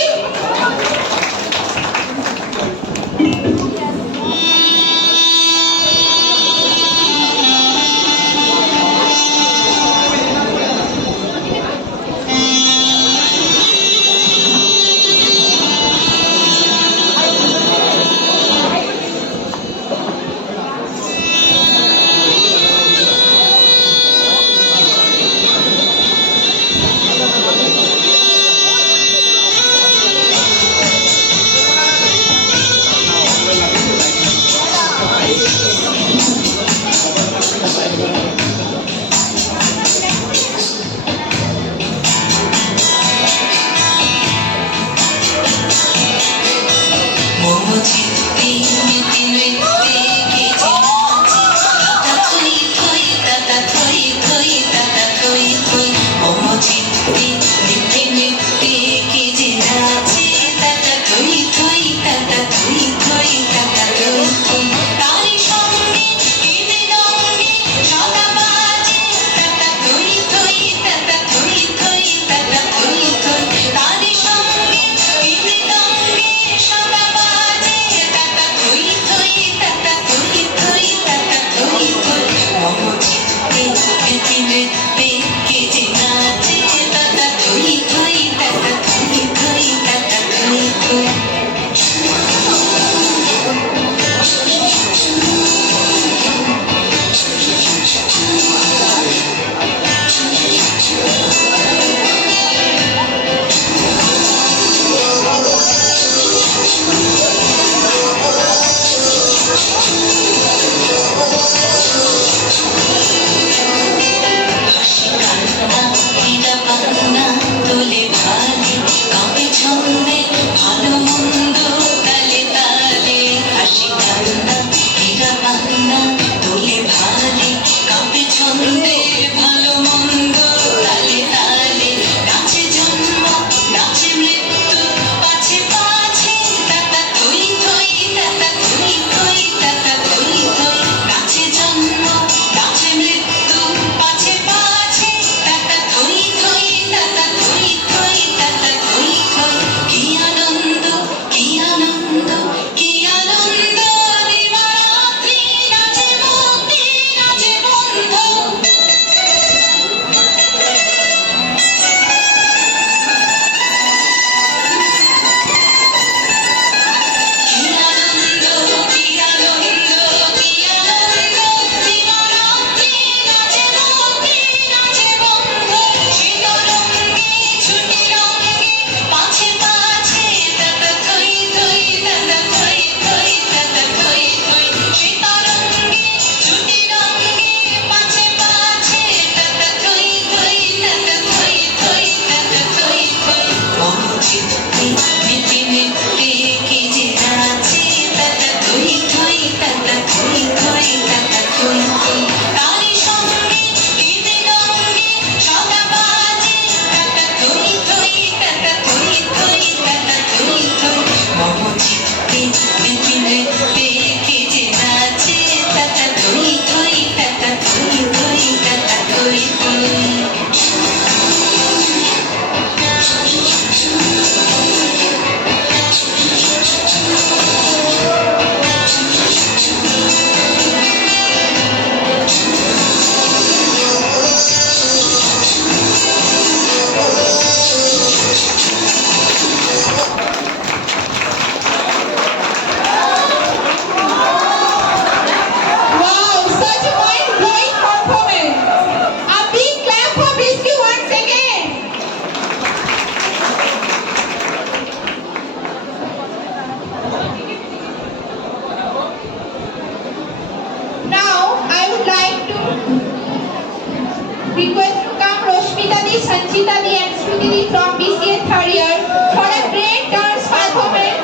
request to come Roshmita Di, Sanchita Di and Smriti Di from BCA third year for a great dance performance.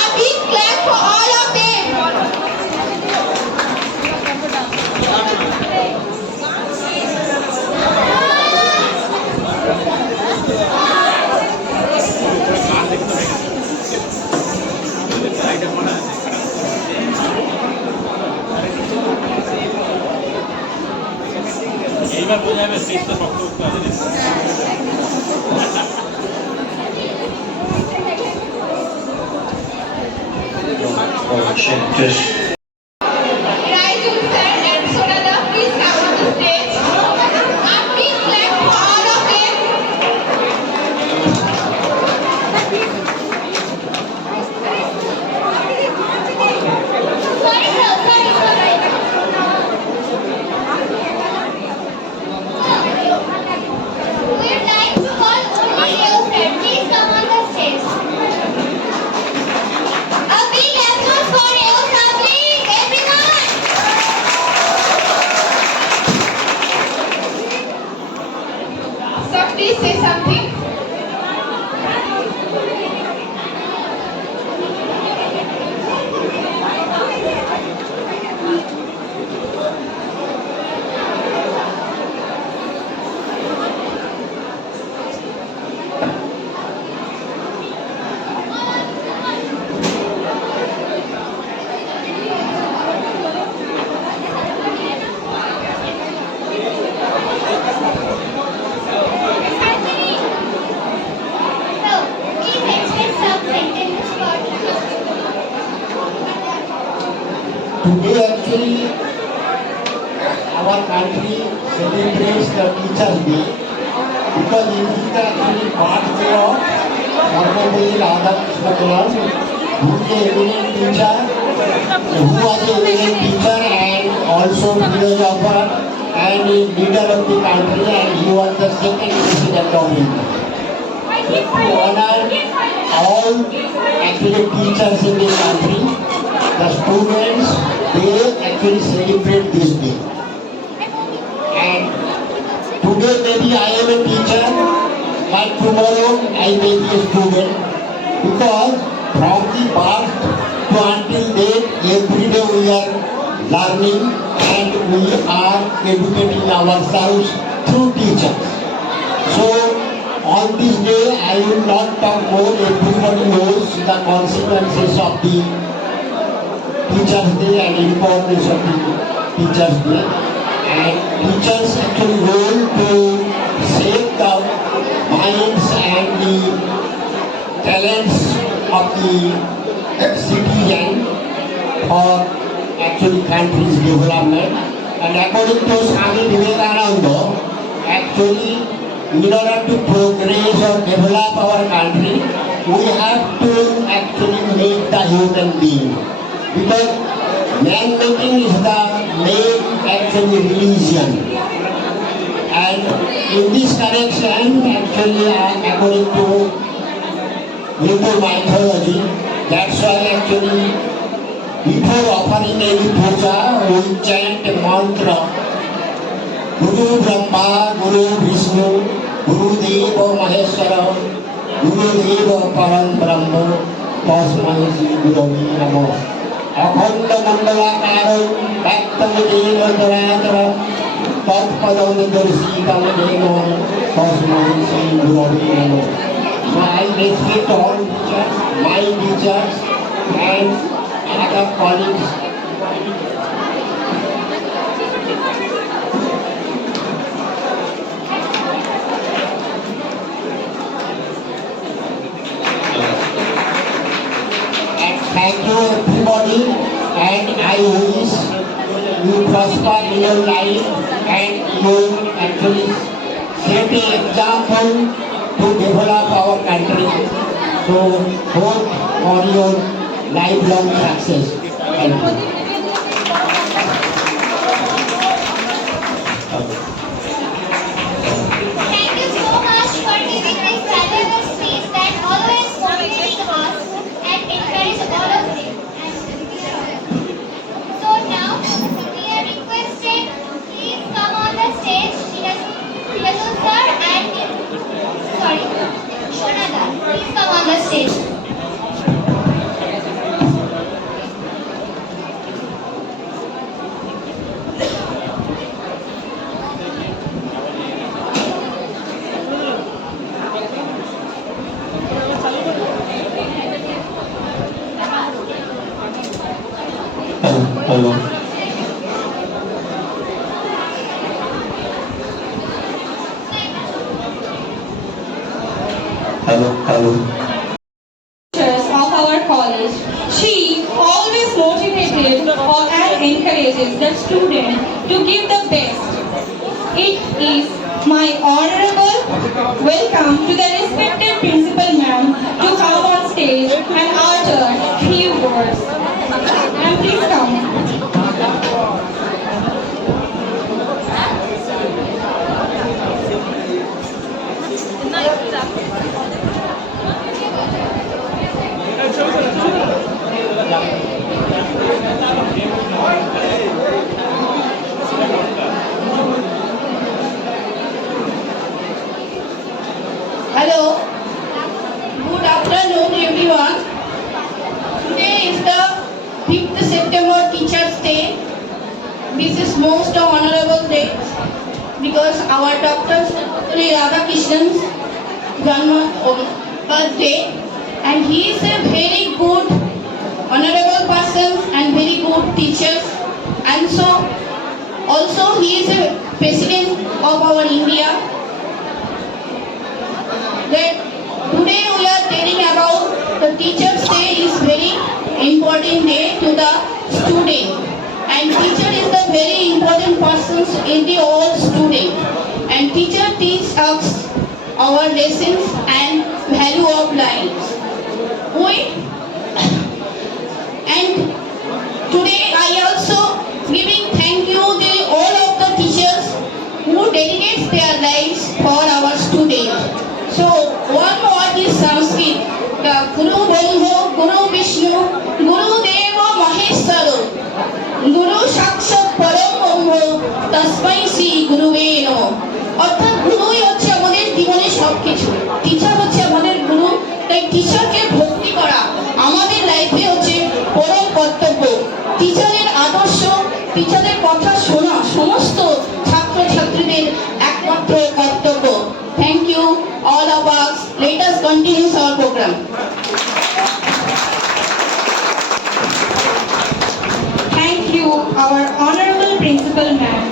A big clap for all of them. এইবার বোঝা যাবে স্টেজটা শক্ত করতে হবে। Raiju sir and Sonada, please come on the stage. A big clap for all of them. Sorry, sir. We'd like to call only your friend. Please come on the stage. A big applause for your family, everyone. Sir, please say something. So, please express something in this podcast. Today actually our country celebrates the Teachers Day because it is the actually birthday of Sarvapalli Radhakrishnan, who is a eminent teacher, who was a eminent teacher and also philosopher and a leader of the country, and he was the second president of India. To honor all actually teachers in the country, the students, they actually celebrate this day. And today maybe I am a teacher, but tomorrow I may be a student, because from the birth to until date, every day we are learning and we are educating ourselves through teachers. So on this day I will not talk more, everybody knows the consequences of the Teachers Day and importance of the Teachers Day. And teachers actually role to shape the minds and the talents of the citizen for actually country's development. And according to Swami Vivekananda, actually in order to progress or develop our country, we have to actually make the human being. Because man making is the main actually religion. And in this connection, actually according to Hindu mythology, that's why actually before offering any puja, we chant a mantra. Guru Brahma, Guru Vishnu, Guru Deva Maheshwara, Guru Deva Param Brahma, Tasmai Shri Gurave Namaha. Akhanda Mandalakaram, Bhaktam Deva Dharataram, Tatpadam Darsitam Deva, Tasmai Shri Gurave Namaha. So I respect all teachers, my teachers and other colleagues. Thank you everybody, and I wish you prosper in your life and you actually set an example to develop our country. So hope for your lifelong success. Thank you. Thank you so much for giving this valuable speech that always motivating us and encourage all of them. So now we are requested, please come on the stage. hello. Hello. Teachers of our college. She always motivated and encourages the student to give the best. It is my honorable welcome to the respected principal ma'am to come on stage and utter few words. Ma'am, please come. Hello. Good afternoon, everyone. Today is the 5th September Teachers' Day. This is most honorable day because our Dr. Sri Radhakrishnan's birthday, and he is a very good, honorable person and very good teacher, and so also he is a president of our India. That today we are telling about the Teachers' Day is very important day to the student, and teacher is the very important person in the all student, and teacher teach us our lessons and value of life. And today I also giving thank you to all of the teachers who dedicates their lives for our students. So one word is Sanskrit. The Guru Brahma, Guru Vishnu, Guru Deva Maheshwaro, Guru Sakshat Param Brahma, Tasmai Shri Guruve Namo. অর্থাৎ গুরুই হচ্ছে আমাদের জীবনের সবকিছু, teacher হচ্ছে আমাদের গুরু, তাই টিচারকে ভক্তি করা আমাদের লাইফে হচ্ছে পরম কর্তব্য। টিচারের আদর্শ, টিচারের কথা শোনা সমস্ত ছাত্রছাত্রীদের একমাত্র কর্তব্য। Thank you all of us. Let us continue our program. Thank you, our honorable principal ma'am,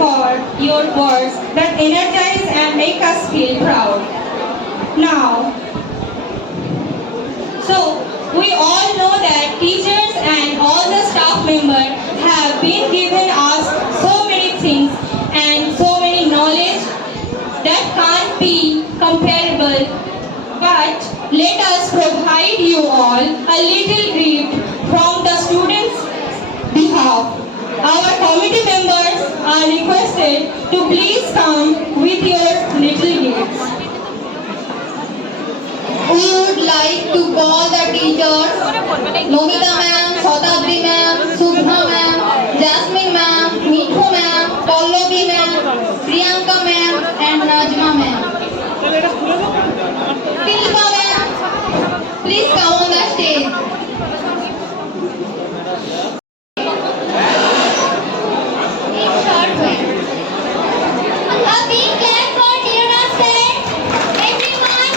for your words that energize and make us feel proud. Now, so we all know that teachers and all the staff members have been given us so many things and so many knowledge that can't be comparable. But let us provide you all a little gift from the students' behalf. Our committee members are requested to please come with your little gifts. We would like to call the teachers Nomita ma'am, Saudabri ma'am, Subha ma'am, Jasmine ma'am, Mithu ma'am, Pallavi ma'am, Priyanka ma'am, and Najma ma'am. Silva ma'am, please come on the stage. A big clap for Tirana sir. Everyone.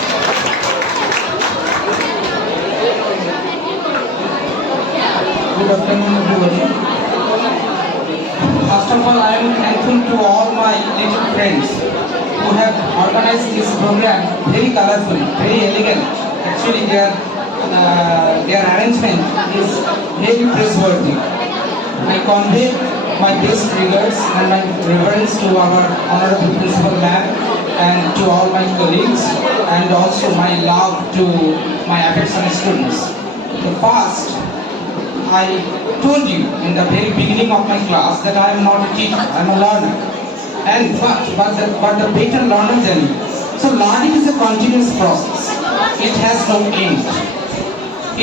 Good afternoon, everybody. First of all, I am thankful to all my little friends who have organized this program very colorful, very elegant. Actually, their arrangement is very praiseworthy. I convey my best regards and my reverence to our honorable principal ma'am and to all my colleagues, and also my love to my affectionate students. The first, I told you in the very beginning of my class that I am not a teacher, I am a learner. And but the better learner than you. So learning is a continuous process. It has no end.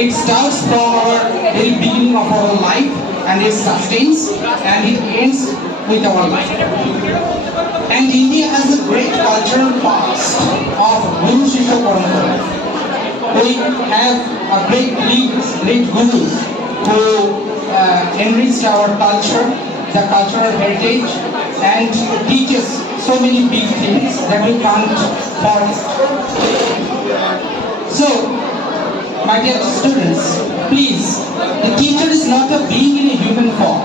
It starts from our very beginning of our life, and it sustains and it ends with our life. And India has a great cultural past of Guru Shishya Parampara. We have a great gurus who enriched our culture, the cultural heritage, and teach us so many big things that we can't forget. So, My dear students, please, the teacher is not a being in a human form.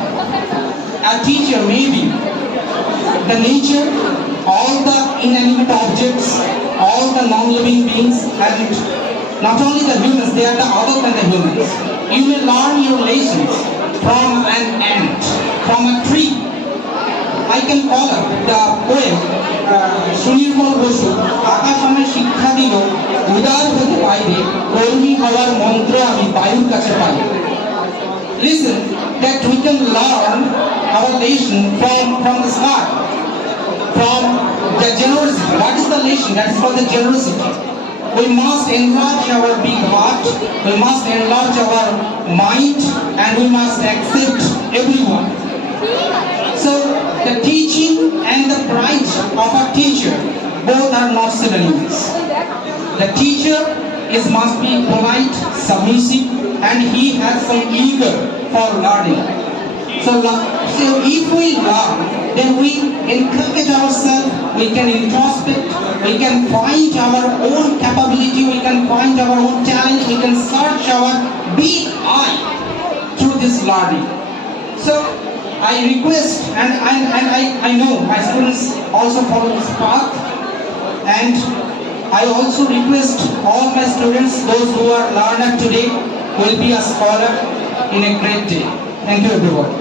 A teacher may be the nature, all the inanimate objects, all the non-living beings, and not only the humans, they are the other than the humans. You may learn your lessons from an ant, from a tree. I can call up the poem Sunirmal Basu আকাশ আমায় শিক্ষা দিল উদার হতে বাইরে কর্মী হওয়ার মন্ত্র আমি বায়ুর কাছে পাই Listen that we can learn our lesson from the sky, from the generosity. What is the lesson? That is for the generosity. We must enlarge our big heart, we must enlarge our mind, and we must accept everyone. So the teaching and the pride of a teacher both are not synonyms. The teacher must be polite, submissive, and he has some eager for learning. So if we learn, then we inculcate ourselves, we can introspect, we can find our own capability, we can find our own talent, we can search our big I through this learning. So I request, and I know my students also follow this path, and I also request all my students, those who are learner today, will be a scholar in a great day. Thank you everyone.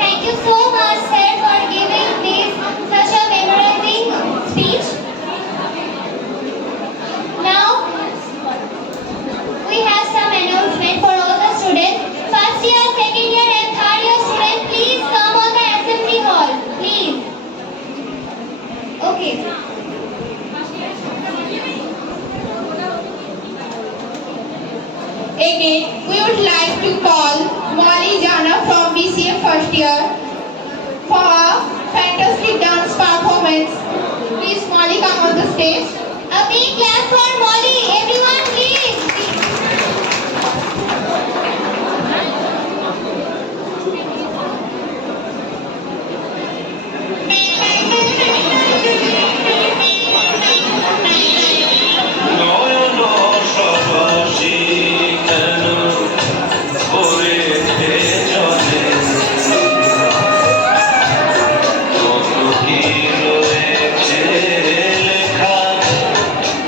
Thank you so much, sir, for giving this such a memorizing speech. Now, we have some announcement for all the students. First year, second year, and third year students, please come on the assembly hall, please. Okay. Again, we would like to call Molly Jana from BCA first year for a fantastic dance performance. Please, Molly, come on the stage. A big clap for Molly, everyone, please.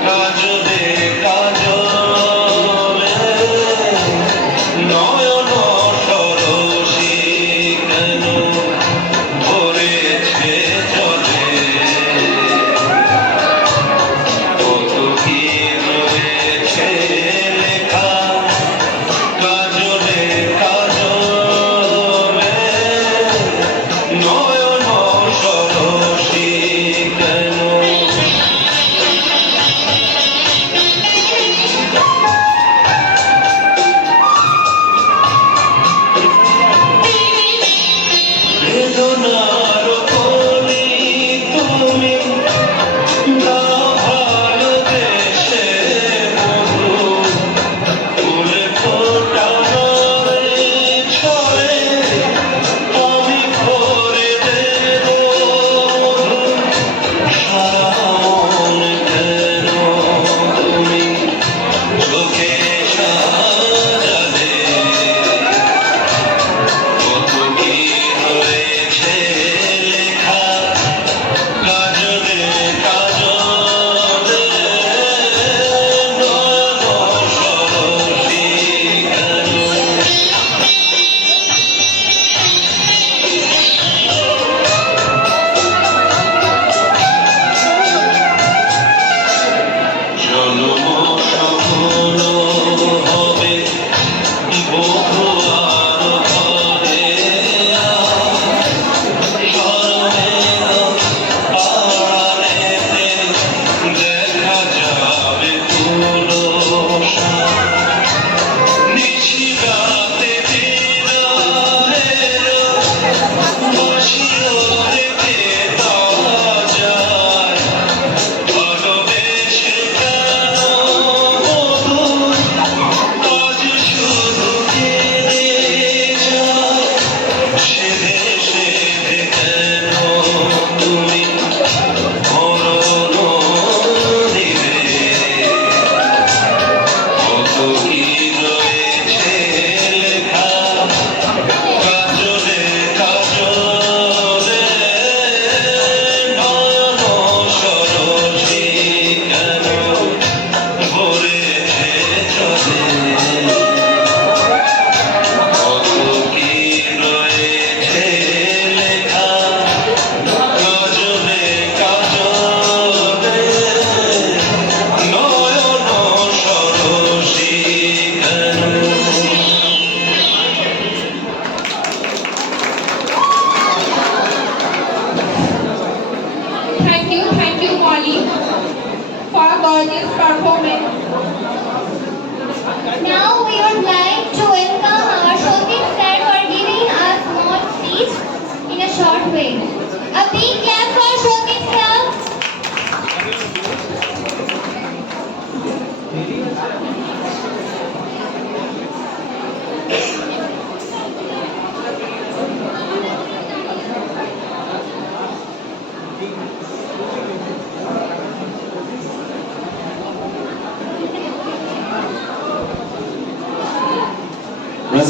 কাজলে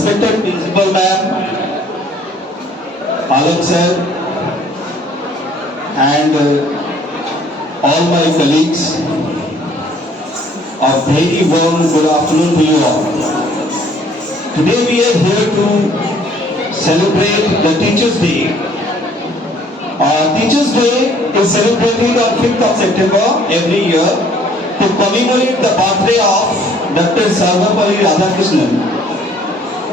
respected principal ma'am, Alok sir, and all my colleagues, a very warm good afternoon to you all. Today we are here to celebrate the Teachers' Day. Teachers' Day is celebrated on 5th of September every year to commemorate the birthday of Dr. Sarvapalli Radhakrishnan,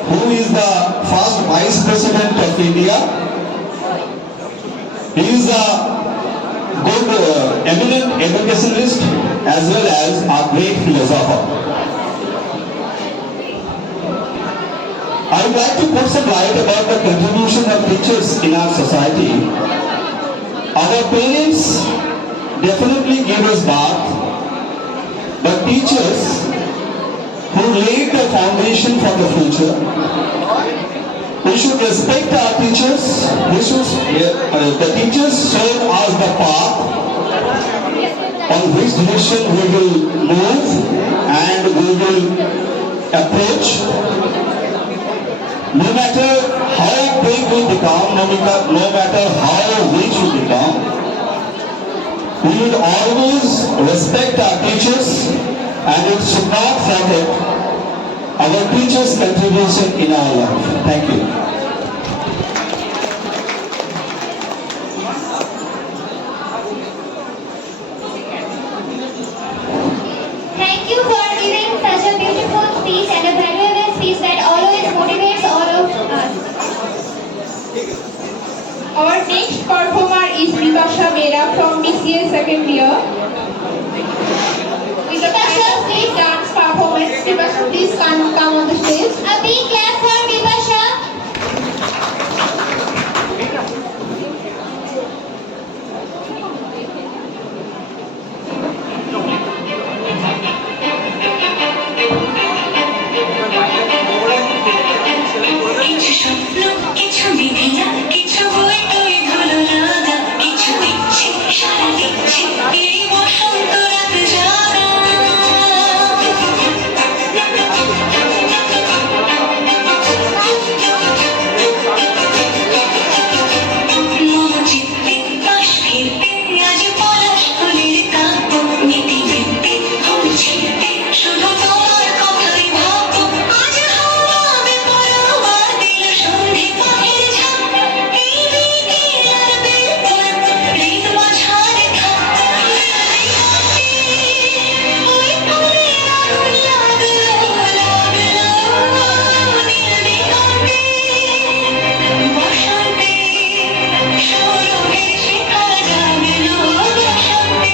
who is the first Vice President of India. He is a good, eminent educationalist as well as a great philosopher. I would like to put some light about the contribution of teachers in our society. Our parents definitely gave us birth, but teachers who laid the foundation for the future. We should respect our teachers. The teachers showed us the path on which direction we will move and we will approach. No matter how big we become, no matter how rich we become, we will always respect our teachers and it should not forget our teachers' contribution in our life. Thank you. Thank you for giving such a beautiful speech and a valuable speech that always motivates all of us. Our next performer is Bipasha Mera from BCA second year. With a fantastic dance performance, Bipasha, please come on the stage. A big clap for Bipasha. কিছু স্বপ্ন কিছু বিধিয়া কিছু বই তুই ধুলো রাগা কিছু ইচ্ছে সারা দিচ্ছে এই বসন্ত রাত জাগা মম চিত্তে পাশ ফিরতে আজ পলাশ ফুলের কাব্য নীতি বৃত্তে ফুল ছিঁড়তে শুধু তোমার কথাই ভাববো আজ হাওয়াবে পরোয়া দিল সন্ধে পাখির ঝাঁক এই দিকে আর বেলপন হৃদ মাঝারে থাক ওই ফুলের আগুন লাগলো নীল দিগন্তে বসন্তে সৌরভের শিখা জাগলো বসন্তে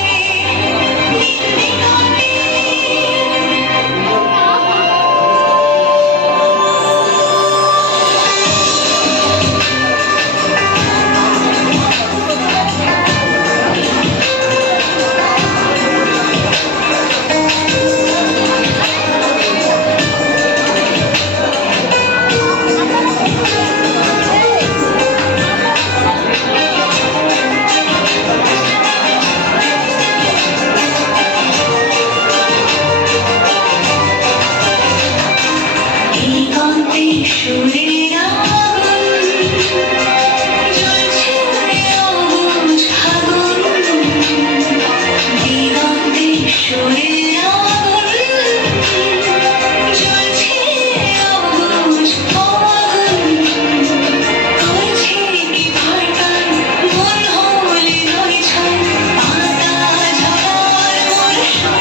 নীল দিগন্তে দিগন্তে সুরের আগুন জ্বলছে অবুঝ আগুন দিগন্তে সুরের আগুন জ্বলছে অবুঝ আগুন করছে কি ভয়কার মন হলে নয় ছয় পাতা ঝরার মরশুম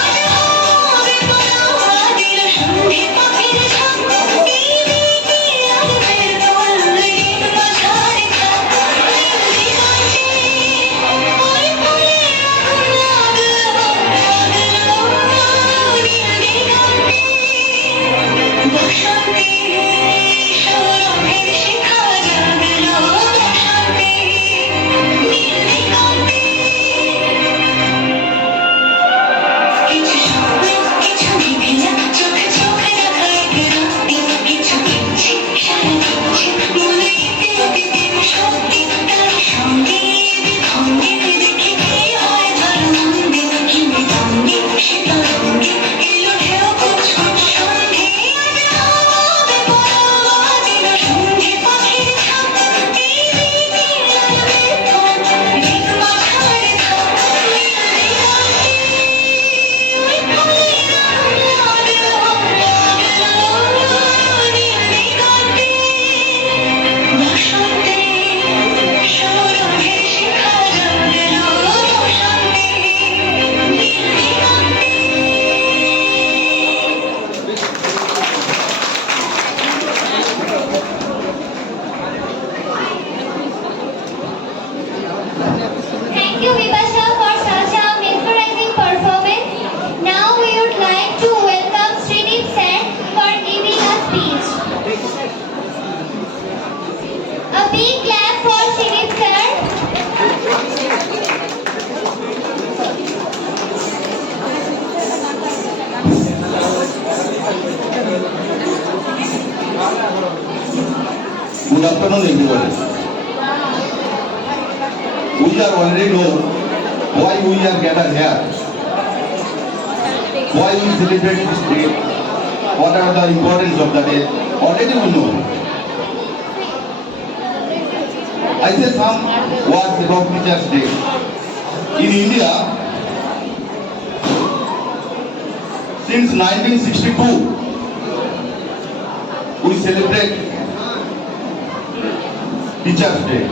আজ হবে পরোয়া দিল সন্ধে পাখির ঝাঁক এই দিকে আর বেলপন হৃদ মাঝারে থাক দিগন্তে ওই ফুলের আগুন লাগলো নীল দিগন্তে বসন্তে সৌরভের শিখা জাগলো বসন্তে নীল দিগন্তে কিছু স্বপ্ন কিছু বিধিয়া চোখে চোখে দেখা একরাতে কিছু ইচ্ছে সারা দিচ্ছে মনে ইতিম সত্যি তার সঙ্গে বিভঙ্গে দেখে কি হয় ভালো মন্দে কি মৃদঙ্গে সে তরঙ্গে এলো ঢেউ কুচকুচ সন্ধে আজ Good afternoon, everybody. We are already know why we are gathered here, why we celebrate this day, what are the importance of the day. Already we know. I say some words about Teachers' Day. In India, since 1962, we celebrate Teachers' Day.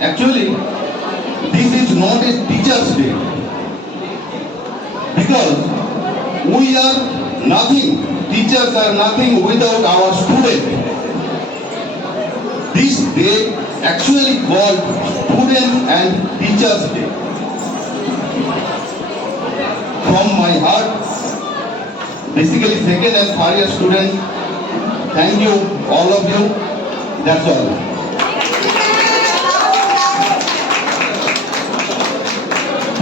Actually, this is not a Teachers' Day because we are nothing. Teachers are nothing without our students. This day actually called Student and Teachers' Day. From my heart, basically second and third year students, thank you all of you. That's all.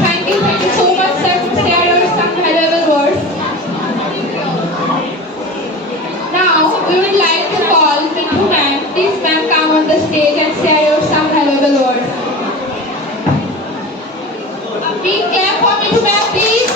Thank you so much, sir, to share your some valuable words. Now, we would like to call Mithu ma'am. Please, ma'am, come on the stage and share your some valuable words. A big clap for Mithu ma'am, please.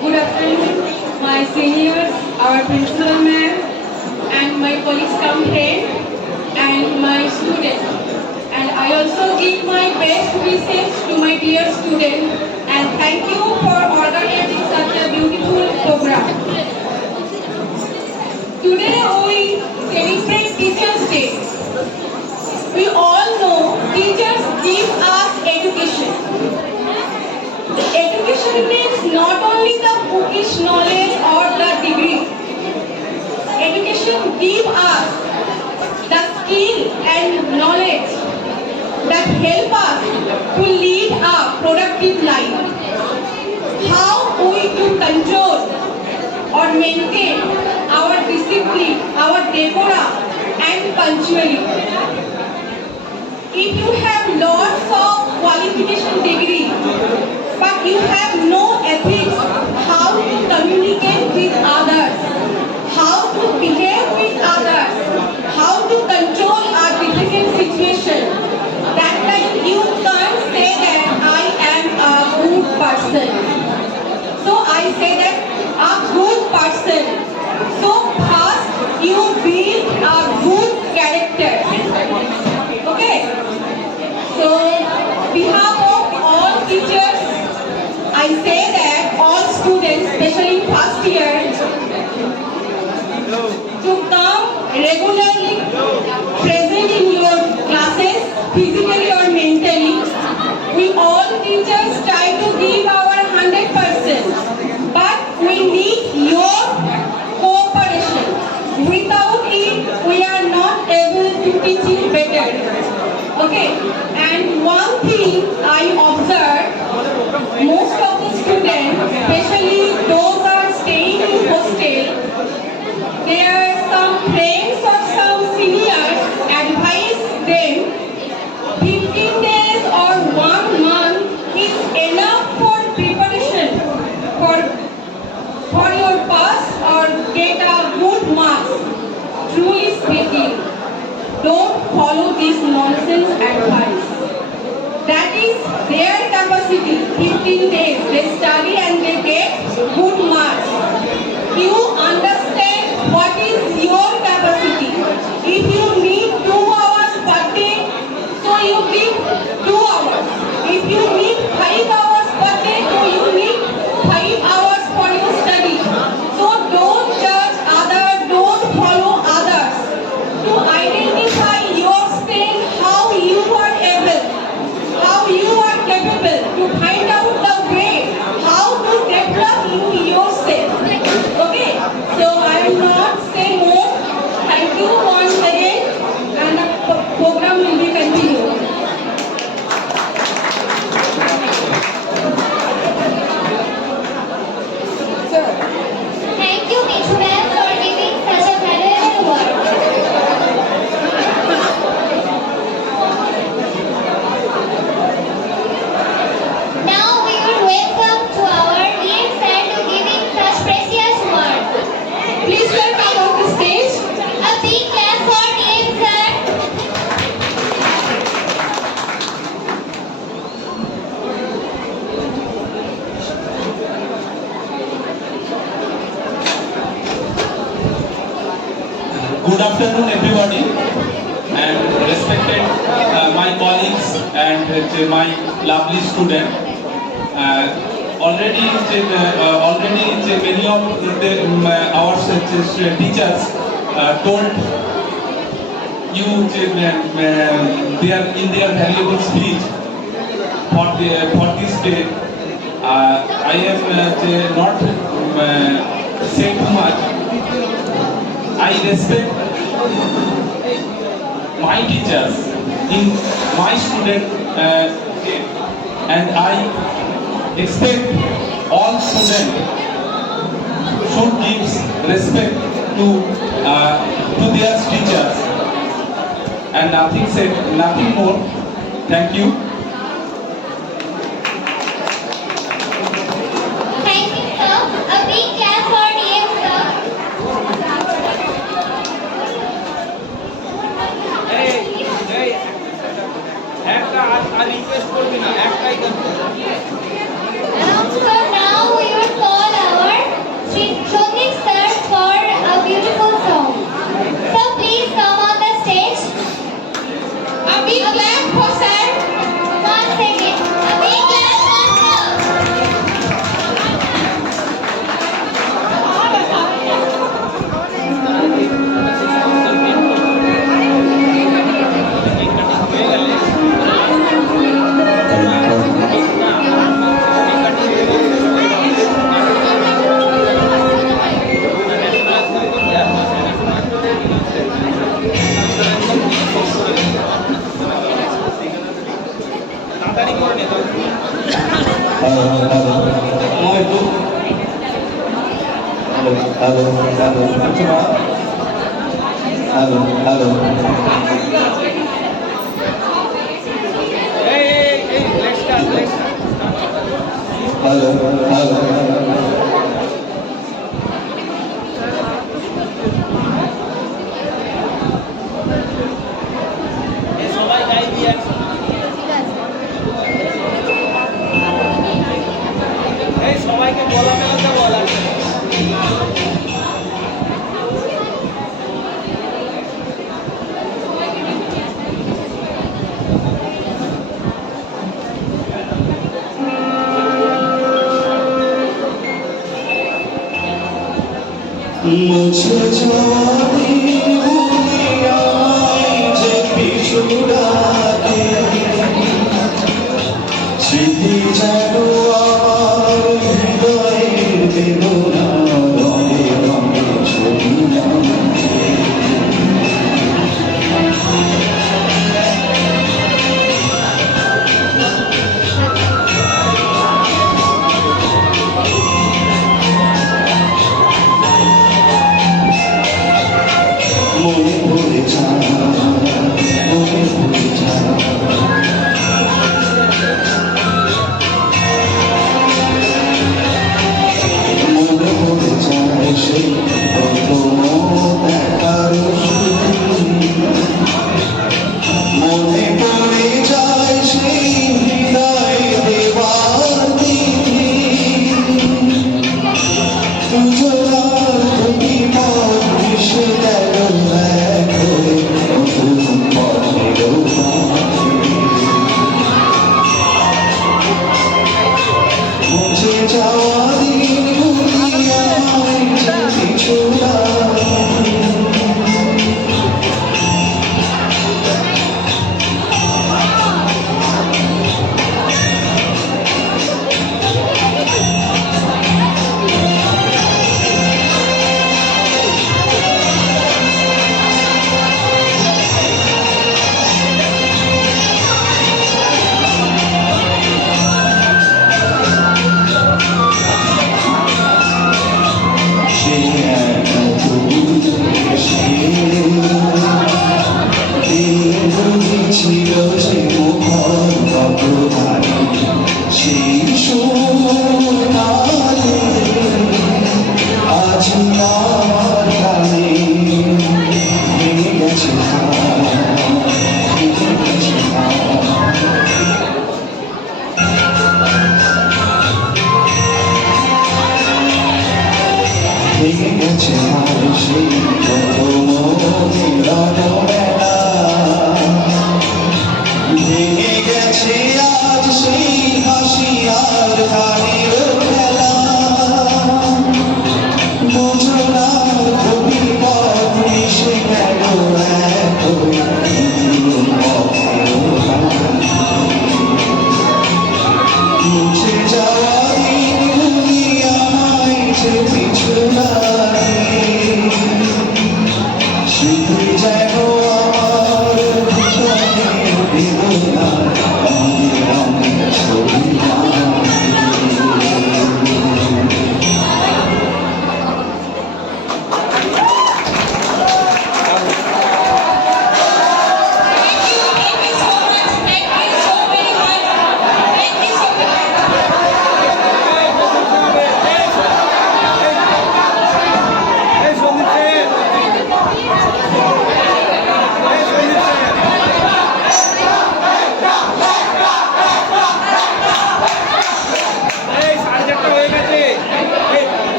Good afternoon, my seniors, our principal ma'am, and my colleagues come friend, and my students. And I also give my best wishes to my dear students, and thank you for organizing such a beautiful program. Today we celebrate Teachers' Day. We all know teachers give us education. Education means not only the bookish knowledge or the degree. Education gives us the skill and knowledge that help us to lead a productive life. How we to control or maintain our discipline, our decorum and punctuality. If you have lots of qualification degree, but you have no ethics, how to communicate with others, how to behave with others, how to control a difficult situation, that time you can't say that I am a good person. So I say that a good person. So first you build a good character. Okay? So behalf of all teachers, I say that all students, especially first year, to come regularly present in your classes, physically or mentally. We all teachers try to give our 100%, but we need your cooperation. Without it, we are not able to teach you better. Okay, and one thing I observed, most of the students, especially those are staying in hostel, there are some friends or some seniors advise them 15 days or 1 month is enough for preparation for your pass or get a good marks. Truly speaking, don't follow this nonsense advice. That is their capacity. 15 days they study and they get good marks. You understand what is your capacity. If you need 2 hours per day, so you give 2 hours. If you need 5 hours per day, so you need 5 hours for your study. So don't judge others, don't follow others. To identify your strength, how you are able, how you are capable, to find out the way how to develop in Good afternoon, everybody, and respected my colleagues and my lovely student. Already many of our teachers told you their valuable speech for this day. I am not say too much. I respect my teachers in my student and I expect all students should give respect to their teachers and nothing more. Thank you. Thank you, sir. A big clap for DM, sir. So now we will call our Shrodnik sir for a beautiful song. So please come on the stage. A big clap for sir. One second. A big clap for sir. সবাইকে বলা মেলাতে বলা मुझे जवानी दुनिया जे पिछुड़ाते स्मृति जानो আমার হৃদয়ের বেদনা রঙে রঙে ছবি আঁকে মনে পড়ে যায় মনে পড়ে যায় মনে পড়ে যায় সেই প্রথম দেখার মনে পড়ে যায় সেই হৃদয় দেওয়ার তিথি দুজনার প্রতিমা মিশে গেল এক হয়ে